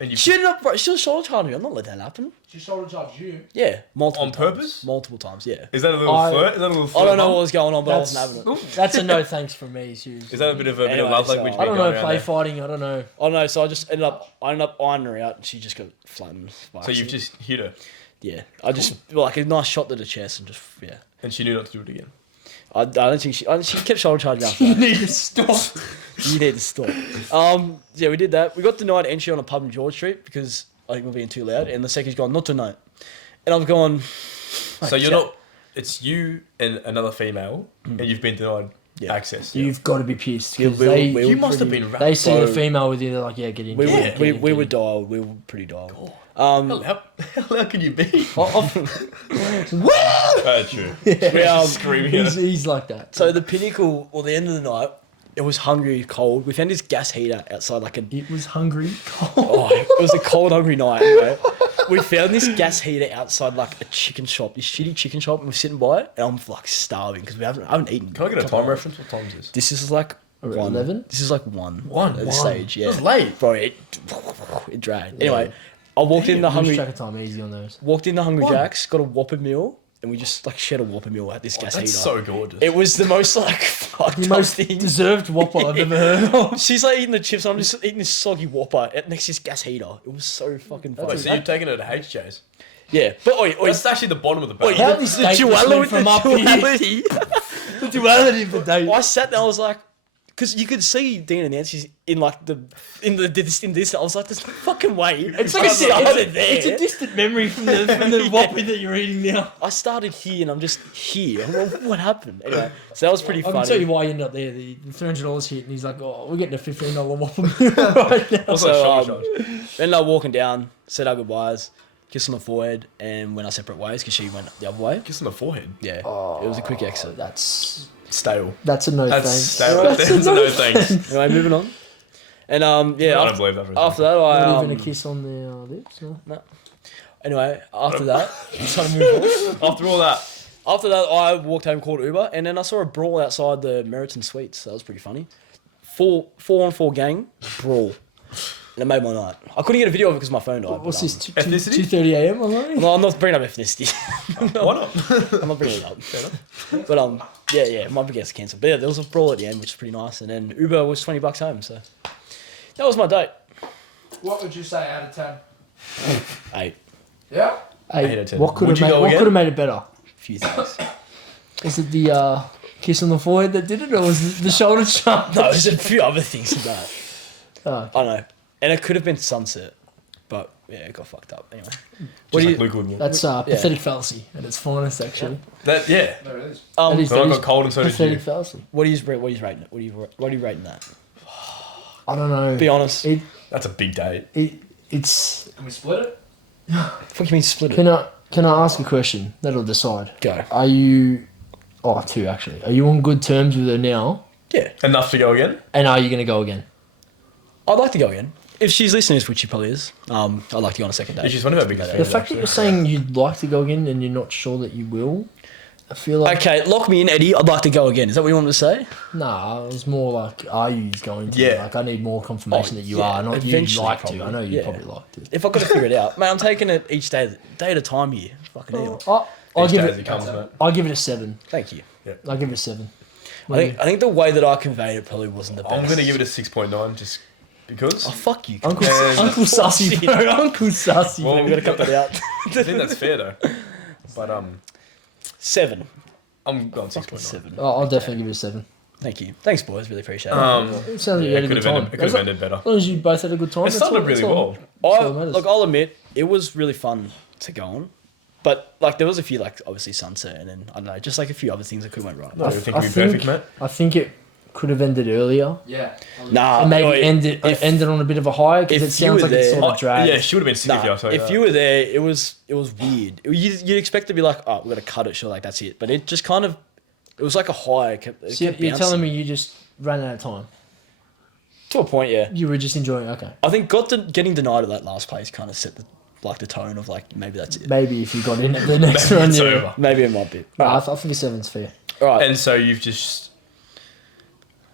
And you She ended up. Bro, she was shoulder charging me. I'm not letting that happen. She shoulder charged you. Yeah, multiple On times. purpose? Multiple times. Yeah. Is that a little I- flirt? Is that a little flirt? I don't know bump? what was going on, but I That's, wasn't having it. that's a no thanks from me, seriously. Is that a bit of Anyway, love so- language? I don't going know, around play there? fighting, I don't know. I don't know, so I ended up ironing her out, and she just got flattened. by So you've accident. just hit her, Yeah, I just like a nice shot to the chest and just yeah. and she knew not to do it again. I don't think she kept shoulder charging after You that. need to stop. You need to stop. Yeah, we did that. We got denied entry on a pub in George Street because I think we're being too loud, and the secretary's gone not tonight, and I've gone. So you're not. It's you and another female, and you've been denied Yeah. access. You've got to be pissed. Yeah, 'cause we- they, we- You must have pretty- been. they see a Bro. female with you, they're like, yeah, get in. We get were in, get we, in, we get were in. dialed. We were pretty dialed. How loud can you be? True. We, Screaming. He's like that. so the pinnacle, or the end of the night, it was hungry, cold. We found this gas heater outside, like a It was hungry. oh, it was a cold, hungry night. Anyway, we found this gas heater outside like a chicken shop, this shitty chicken shop, and we're sitting by it, and I'm like starving because I haven't eaten. Can I get a time reference? What time is this? This is like Around 1. 11? This is like 1. One? At this One. stage, yeah. It was late. Bro, it dragged. Anyway, I walked in the Lose Hungry track of time easy on those. Hungry Jacks, got a Whopper meal, and we just like shared a Whopper meal at this gas That's heater. so gorgeous. It was the most like fucked The up most thing. deserved Whopper I've ever heard of. She's like eating the chips, and I'm just eating this soggy Whopper next to this gas heater. It was so fucking Wait, funny. so you're taking it to HJ's? Yeah, but oi, That's actually the bottom of the barrel. How this steak just went from up here. duality. The duality of the day. I sat there, I was like, because you could see Dean and Nancy's in like in this. I was like, there's no fucking way. It's like it's a distant memory from the Whopper that you're eating now. I started here and I'm just here. Well, what happened? Anyway, so that was pretty I funny. can tell you why you ended up there. The $300 hit, and he's like, "Oh, we're getting a $15 Whopper meal right now." Also, So, shoulder charge. ended up walking down, said our goodbyes, kissed on the forehead, and went our separate ways because she went the other way. Kiss on the forehead. Yeah, it was a quick exit. That's Stale. a no That's thanks. stale. That's a no thanks. Anyway, moving on. And yeah, I don't after, believe that for a after second. that, I Not even a kiss on the lips. No? anyway after that, I'm trying to move on. After all that, After that, I walked home, called Uber, and then I saw a brawl outside the Meriton Suites. That was pretty funny. 4-on-4 gang brawl, and it made my night. I couldn't get a video of it because my phone died. What's but, this? Ethnicity? 2:30 a.m. or something? No, I'm not bringing up ethnicity. why not? I'm not bringing it up. But yeah, my gets cancelled. But yeah, there was a brawl at the end, which was pretty nice. And then Uber was $20 home, so that was my date. What would you say out of 10? 8. Yeah? Hey, 8 out of 10. what could Would have you made go again? made it better? Few things. Is it the kiss on the forehead that did it, or was it the shoulder shot? No, there's a few other things in that. Oh, I don't know. And it could have been sunset, but yeah, it got fucked up. Anyway. What do like you- Luke Woodward. that's pathetic fallacy at its finest, actually. That yeah. There it is. That is, Then I that got is cold and so did pathetic you. fallacy. What are you rating it? What are you rating that? I don't know. Be honest. That's a big date. It's. Can we split it? What do you mean split it? Can I ask a question? That'll decide. Go. Are you? Oh, two actually. Are you on good terms with her now? Yeah. Enough to go again? And are you going to go again? I'd like to go again. If she's listening to this, which she probably is, I'd like to go on a second Yeah, date. she's one of our biggest The fans. fact that you're saying you'd like to go again and you're not sure that you will, I feel like Okay, lock me in, Eddie. I'd like to go again. Is that what you want me to say? nah. It was more like, are you going to? Yeah. Like, I need more confirmation Oh, that you yeah, are, not you eventually, like probably. to. I know you Yeah. probably like to. If I've got to figure it out, mate, I'm taking it each day at a time here. Fucking hell. I'll Each give day as it it. comes, mate. I'll give it a 7. Thank you. I'll give it a 7. I think the way that I conveyed it probably wasn't the best. I'm going to give it a 6.9 just because. Oh, fuck you. Uncle And- Uncle Sassy, bro. Uncle Sassy. Well, bro. We've got to cut that out. I think that's fair though. But 7. I'm going 6.9. 7. Oh, I'll definitely give it a 7. Thank you. Thanks, boys. Really appreciate it. It sounds like you Yeah, had a it good could time. have ended better. As long as you both had a good time. It that's started all- really that's all- well. that's all that matters. Look, I'll admit, it was really fun to go on. But, like, there was a few, like, obviously sunset and then, I don't know, just, like, a few other things that could have went right. No, I you th- think I we'd be think- perfect, mate? I think it could have ended earlier. Yeah. Nah, And maybe oi, ended on a bit of a high because if it you sounds were like it's there- sort of dragged. Yeah, she would have been sick if you, I'll tell you if that. you were there, it was weird. You'd expect to be like, oh, we're going to cut it, sure, like, that's it. But it just kind of, it was like a high. It kept So you're bouncing. telling me you just ran out of time. To a point, yeah. You were just enjoying. Okay, I think getting denied at that last place kind of set the tone of like maybe that's it. maybe if you got in at the next Maybe one, it's yeah. over. Maybe it might be. No, Right. I think a 7's fair. All right. And so you've just.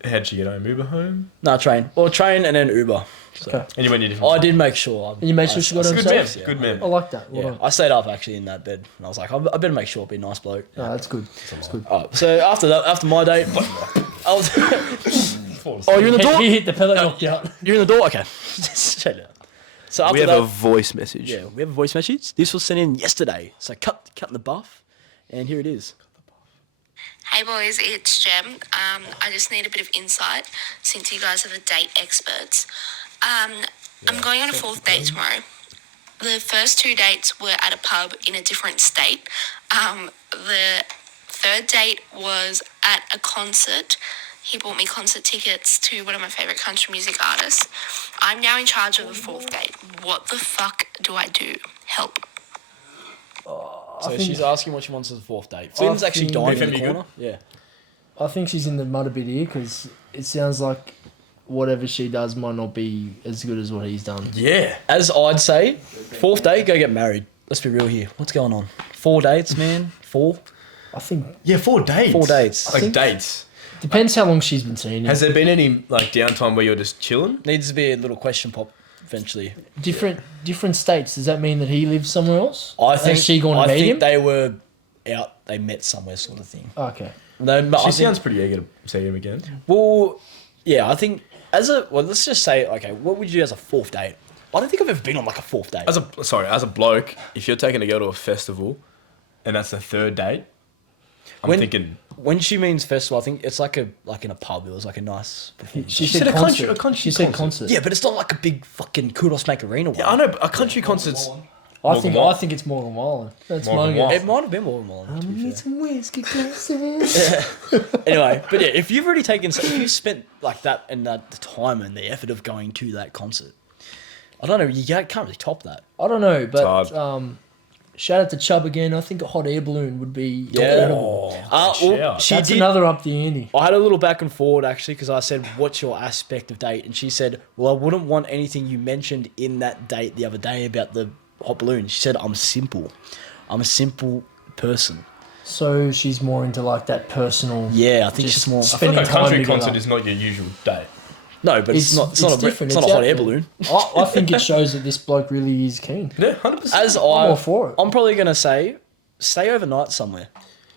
How'd she get home? Uber home? No, train. Or train and then Uber. So. Okay. And you went your different. I did make sure. And you made sure she got That's home good man. safe. Yeah. Good man. I like that. Well Yeah, done. I stayed up actually in that bed, and I was like, I better make sure, be a nice bloke. No, that's good. That's good. All right, so after my date, I was. Falls Oh, you're in the door. He hit the pellet knocked out. You're in the door. Okay. Shut it. So after We have that, a voice message. yeah, we have a voice message. This was sent in yesterday, so cutting the buff, and here it is. Hey boys, it's Jem. I just need a bit of insight since you guys are the date experts. I'm going on a 4th date tomorrow. The first 2 dates were at a pub in a different state. The 3rd date was at a concert. He bought me concert tickets to one of my favourite country music artists. I'm now in charge of the 4th date. What the fuck do I do? Help. So think- she's asking what she wants as a 4th date. Flynn's actually think- dying in BFM the you corner. Yeah. I think she's in the mud a bit here because it sounds like whatever she does might not be as good as what he's done. Yeah. As I'd say, 4th date, go get married. Let's be real here. What's going on? 4 dates, man. 4. I think Yeah, 4 dates. 4 dates. Like think- dates. depends how long she's been seeing him. Has there been any like downtime where you're just chilling? Needs to be a little question pop eventually. Different states. Does that mean that he lives somewhere else? I think Has she gone to meet him? they were out. They met somewhere, sort of thing. Okay. She sounds pretty eager to see him again. Well, yeah, I think let's just say, okay, what would you do as a fourth date? I don't think I've ever been on like a fourth date. As a bloke, if you're taking a girl to a festival, And that's the third date. I'm When- thinking. When she means festival, I think it's like in a pub. It was like a nice performance. She said said a country- concert. a country She said concert. concert. Yeah, but it's not like a big fucking Kudos Make Arena one. yeah, I know, but a country concert's I Morgan think Wallen. I think it's Morgan Wallen. That's Morgan my Wallen. guess. It might have been more than one. to be fair. Some whiskey glasses. Anyway, but yeah, if you've already if you spent like that and the time and the effort of going to that concert, I don't know, you can't really top that. I don't know, It's but shout out to Chubb again. I think a hot air balloon would be incredible. shout. She That's did. another up the ante. I had a little back and forward actually because I said, "What's your aspect of date?" And she said, "Well, I wouldn't want anything you mentioned in that date the other day about the hot balloon." She said, "I'm simple. I'm a simple person." So she's more into like that personal. Yeah, I think Just she's more. I feel spending like a time country together. concert is not your usual date. No, but it's not. It's not a different. It's not a out hot air there. balloon. I think it shows that this bloke really is keen. Yeah, 100%. As I'm all for it. I'm probably gonna say, stay overnight somewhere.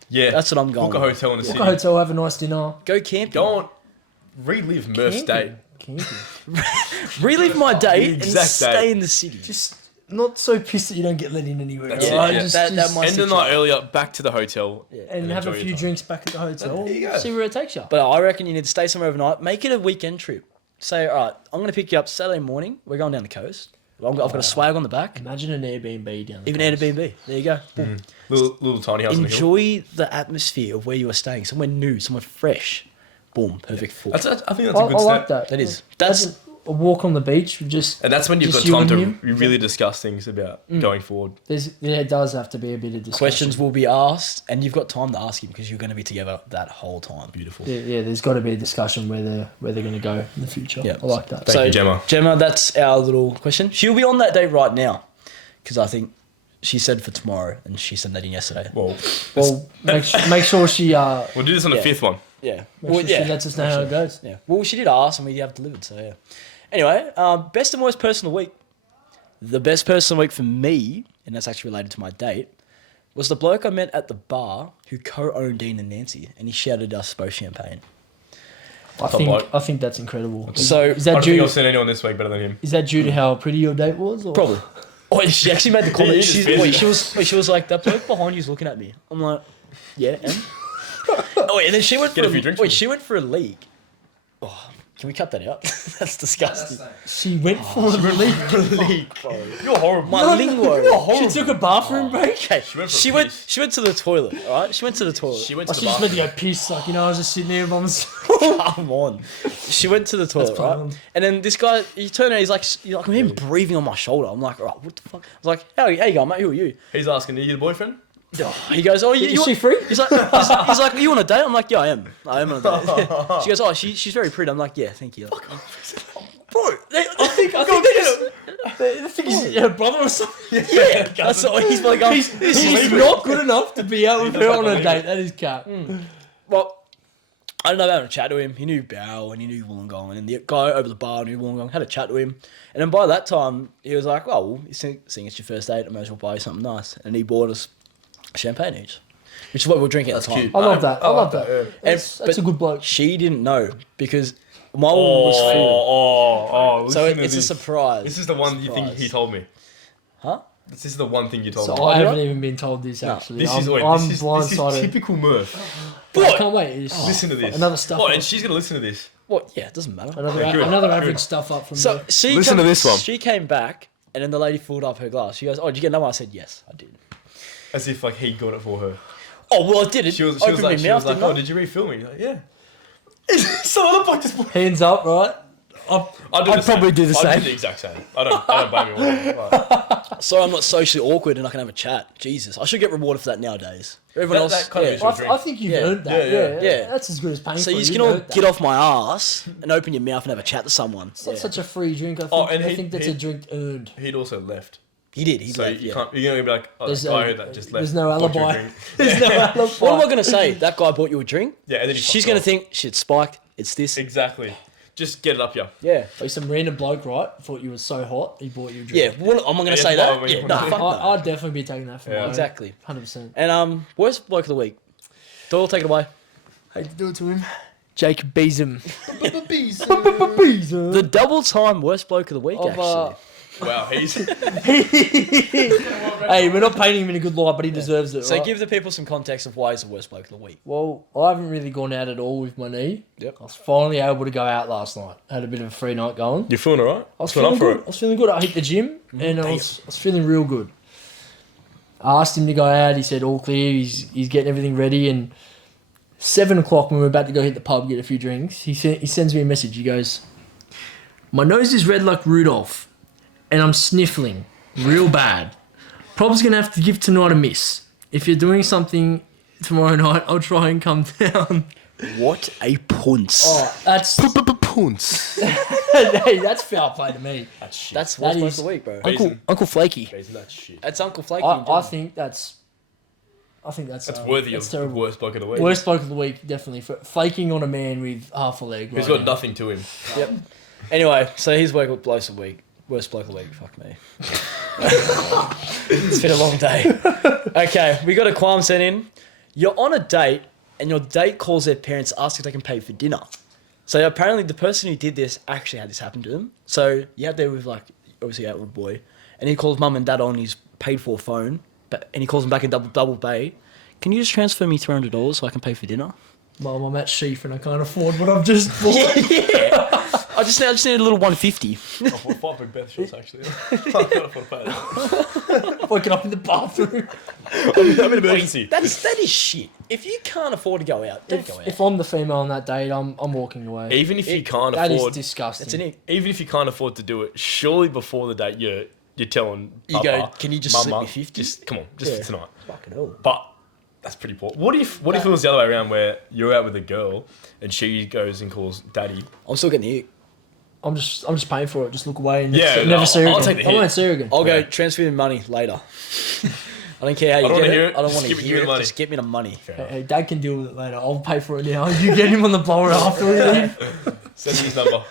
Yeah, That's what I'm going Book a with. hotel in the Book city. a hotel, have a nice dinner. Go camping. Go on, relive Murph's date. Camping. Relive my date and exact stay date. in the city. Just not so pissed that you don't get let in anywhere. That's alright? it, yeah. Just, That just- might end the night earlier, back to the hotel. and have a enjoy your few time. drinks back at the hotel. There you go. See where it takes you. But I reckon you need to stay somewhere overnight. Make it a weekend trip. Say, all right, I'm going to pick you up Saturday morning. We're going down the coast. I've got a swag on the back. Imagine an Airbnb down there. Even Airbnb. There you go. Boom. Little tiny house on the hill. Enjoy the atmosphere of where you are staying. Somewhere new, somewhere fresh. Boom. Perfect fit. I think that's a I good like step. that. That is. That's a walk on the beach. Just And that's when you've got Just you time and to him? really discuss things about going forward. it does have to be a bit of discussion. questions will be asked, and you've got time to ask him because you're going to be together that whole time. Beautiful. Yeah, there's got to be a discussion where they're going to go in the future. Yeah. I like that. Thank you, Gemma. Gemma, that's our little question. She'll be on that date right now because I think she said for tomorrow, and she sent that in yesterday. Well, Well, make sure she we'll do this on the Yeah. fifth one. Yeah. make Well, sure yeah. she lets us know how it goes. Yeah. Well, she did ask, and we have delivered. So yeah. Anyway, best and worst person of the week. The best person of the week for me, and that's actually related to my date, was the bloke I met at the bar who co-owned Dean and Nancy, and he shouted us both champagne. I think that's incredible. So is I that don't think due? I've seen anyone this week better than him. Is that due to how pretty your date was? Or? probably. Oh, she actually made the comment. He is She's, busy. she was like, that bloke behind you's looking at me. I'm like, yeah, and? Oh, wait, and then she went Get for a few drinks wait, with she went for a league. Oh, can we cut that out? That's disgusting. She went for the league. You're horrible. My lingo. She took a bathroom break. Okay, went for a she went. piss. She went to the toilet. All right, she went to the toilet. She went Oh, to she the just bar. meant to go piss. Like, I was just sitting there by myself. Come on. She went to the toilet, right? planned. And then this guy, he turned around. He's like, I'm him breathing on my shoulder. I'm like, all right, what the fuck? I was like, how you going, mate? Who are you? He's asking, are you the boyfriend? He goes, oh, you Is she free? He's like, are you on a date? I'm like, yeah, I am on a date. She goes, oh, she's very pretty. I'm like, yeah, thank you. Bro, I think the thing is, her brother or something. yeah, that's what he's like. He's not good enough to be out with her on a date. That is cat. Well, I don't know about having a chat to him. He knew Bao and he knew Wollongong, and the guy over the bar knew Wollongong. Had a chat to him, and then by that time he was like, "Oh, well, seeing it's your first date, I might as well buy you something nice." And he bought us champagne each, which is what we were drinking at the time. cute. I love that. I love that. And- That's a good bloke. She didn't know because my one was full, so listen to it's a this. surprise. This is the one you think he told me. Huh? This is the one thing you told So me. I haven't even been told this actually. This I'm is blindsided. typical Murph. I can't wait. It's Listen to this. Another stuff. Oh, up. and she's gonna listen to this. What? Yeah, it doesn't matter. Another Yeah, good. another Good. average stuff up from So there. she Listen to this one. She came back, and then the lady filled up her glass. She goes, "Oh, did you get another one?" I said, "Yes, I did." As if like he got it for her. Oh well, I did it. She was Opened like, my mouth, didn't I? oh, did you refill me? He's like, yeah. So I look like this boy. Hands up, right? I'd probably do the I'd same. do the exact same. I don't blame you. Right. Sorry, I'm not socially awkward and I can have a chat. Jesus, I should get rewarded for that nowadays. Everyone That else, kind of yeah. is your drink. I think you've Yeah. earned that. Yeah. Yeah. That's as good as paying So for you it. can You've all earned that. get off my ass and open your mouth and have a chat to someone. It's not Yeah. such a free drink. I think, Oh, and I he- think that's he- a drink earned. He'd also left. He did. He So left. you Yeah. can't. You're gonna be like, oh, There's the guy no- that just left. there's no bought you a alibi. drink. There's no alibi. What am I gonna say? That guy bought you a drink. Yeah, and then he She's fucked gonna off. think shit spiked. It's this. Exactly. just get it up here. Yeah. Like some random bloke, right? Thought you were so hot, he bought you a drink. Yeah, well, I'm not going to Yeah, say that's that. why Yeah, we- no, fuck no. I'd definitely be taking that for Yeah. mine. Exactly. 100%. And worst bloke of the week. Doyle, take it away. Hate to do it to him. Jacob Beeson. The double time worst bloke of the week, actually. Wow, he's Hey, we're not painting him in a good light, but he deserves it, So right? give the people some context of why he's the worst bloke of the week. Well, I haven't really gone out at all with my knee. Yep. I was finally able to go out last night. Had a bit of a free night going. You feeling alright? I was feeling good. I was feeling good. I hit the gym and I was feeling real good. I asked him to go out. He said all clear. He's getting everything ready. And 7 o'clock when we're about to go hit the pub, get a few drinks, he sends me a message. He goes, "My nose is red like Rudolph, and I'm sniffling real bad. Probably gonna have to give tonight a miss. If you're doing something tomorrow night, I'll try and come down." What a punce. Oh, that's Punts. hey, that's foul play to me. That's shit. That's That worst bloke is- of the week, bro. Uncle Flaky. Isn't that shit? That's Uncle Flaky. I think that's that's worthy that's of terrible. worst bloke of the week. Worst bloke of the week, definitely. For flaking on a man with half a leg. Who's right got now. nothing to him. Yep. Anyway, so he's worst bloke of the week. Worst bloke of the week. Fuck me. It's been a long day. Okay, we got a Quam sent in. You're on a date and your date calls their parents to ask if they can pay for dinner. So apparently the person who did this actually had this happen to him. So you're out there with like, obviously out with a boy, and he calls mum and dad on his paid for phone, and he calls them back in double pay. Can you just transfer me $300 so I can pay for dinner? Mum, I'm at Sheaf and I can't afford what I've just bought. Yeah. I just need a little 150. Five big Beth shots actually. I can't afford to pay that. Waking up in the bathroom. I'm in emergency. That is shit. If you can't afford to go out, don't go out. If I'm the female on that date, I'm walking away. Even if you can't That is afford, disgusting. That's an ick. even if you can't afford to do it, surely before the date you're telling You Papa, go, "Can you just slip Mama, me 50?" Just come on, just Yeah. for tonight. Fucking hell. But that's pretty poor. What if it was the other way around, where you're out with a girl and she goes and calls daddy? I'm still getting the ick. I'm just paying for it. Just look away and Yeah, never no, see her I'll again. take the I won't hit. see her again. I'll go Yeah. transfer me money later. I don't care how you I don't get wanna it. hear it. I don't Just want to give me hear the it. money. Just get me the money. Hey, Dad can deal with it later. I'll pay for it now. You get him on the blower after we leave. Send me his number.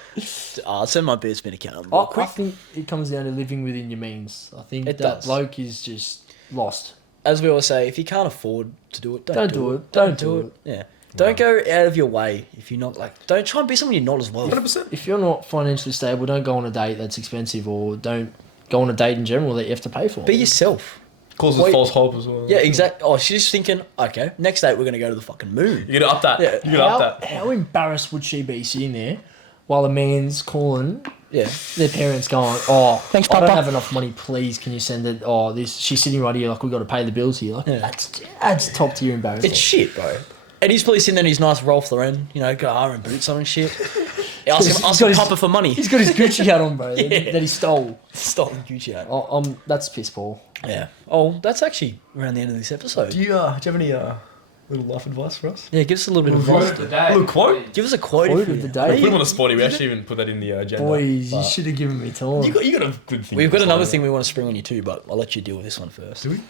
I'll send my beer spin account number. I think it comes down to living within your means. I think It that does. bloke is just lost. As we always say, if you can't afford to do it, Don't do it. Don't do it. Yeah. Don't go out of your way if you're not like. Don't try and be someone you're not as well. 100%. If you're not financially stable, don't go on a date that's expensive, or don't go on a date in general that you have to pay for. Be yourself. Causes Wait. false hope as well. Yeah, exactly. Oh, she's thinking, okay, next date we're gonna go to the fucking moon. You gotta up that. Yeah. You gotta up that. How embarrassed would she be sitting there while a man's calling Yeah. their parents going, "Oh, Thanks, I don't Papa." have enough money. Please, can you send it? Oh, this she's sitting right here. Like we got to pay the bills here. Like Yeah. that's top tier embarrassing. It's shit, bro. And he's probably sitting there in his nice Ralph Lauren, got and boots on and shit. Ask got him his- Papa for money. He's got his Gucci hat on, bro. Yeah. That he stole. Stolen Gucci hat. Oh, that's piss poor. Yeah. Oh, that's actually around the end of this episode. Do you have any little life advice for us? Yeah, give us a little bit of Quote advice. of the day. Little quote? Give us a quote. Quote if of you- the We day. put him on the spotty. We actually even put that in the agenda. Boys, you but should have given me time. You got a good thing. We've got to another say. thing we want to spring on you too, but I'll let you deal with this one first. Do we?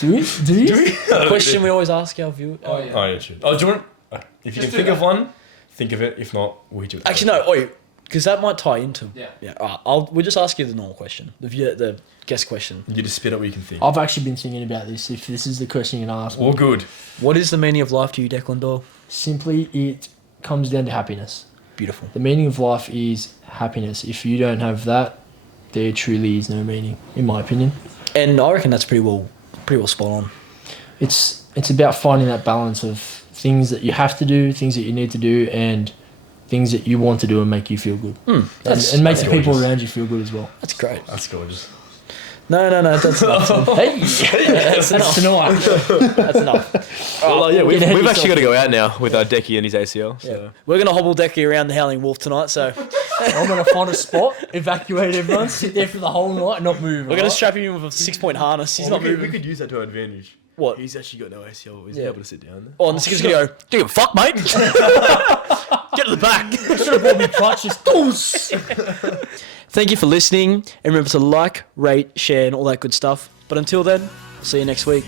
Do you? Do we? Question we always ask our viewers. Oh, yeah. Oh, yeah, true. Oh, do you want? If you Just can think do of that. one, think of it. If not, we do it. Actually, no. Because that might tie into. Yeah. Yeah. All right. We'll just ask you the normal question, the guest question. You just spit out what you can think. I've actually been thinking about this. If this is the question you're gonna ask me, All good. What is the meaning of life to you, Declan Doyle? simply it comes down to happiness. Beautiful. The meaning of life is happiness. If you don't have that, there truly is no meaning, in my opinion. And I reckon that's pretty well spot on. It's about finding that balance of things that you have to do, things that you need to do, and things that you want to do and make you feel good. And make that's the people gorgeous. around you feel good as well. That's great. That's gorgeous. No, that's enough. Hey, That's that's enough. tonight. That's enough. Well, yeah, we've get ahead of actually got yourself. to go out now with Decky and his ACL. So. Yeah. We're gonna hobble Decky around the Howling Wolf tonight, so I'm gonna find a spot, evacuate everyone, sit there for the whole night, and not move. we're gonna strap him in with a 6-point harness. He's not we moving. could use that to our advantage. What? He's actually got no ACL. He's Yeah. able to sit down there. Oh, and the kid's gonna go, do you give a fuck, mate? Get to the back. Should have brought me crutches. Thank you for listening, and remember to like, rate, share, and all that good stuff. But until then, see you next week.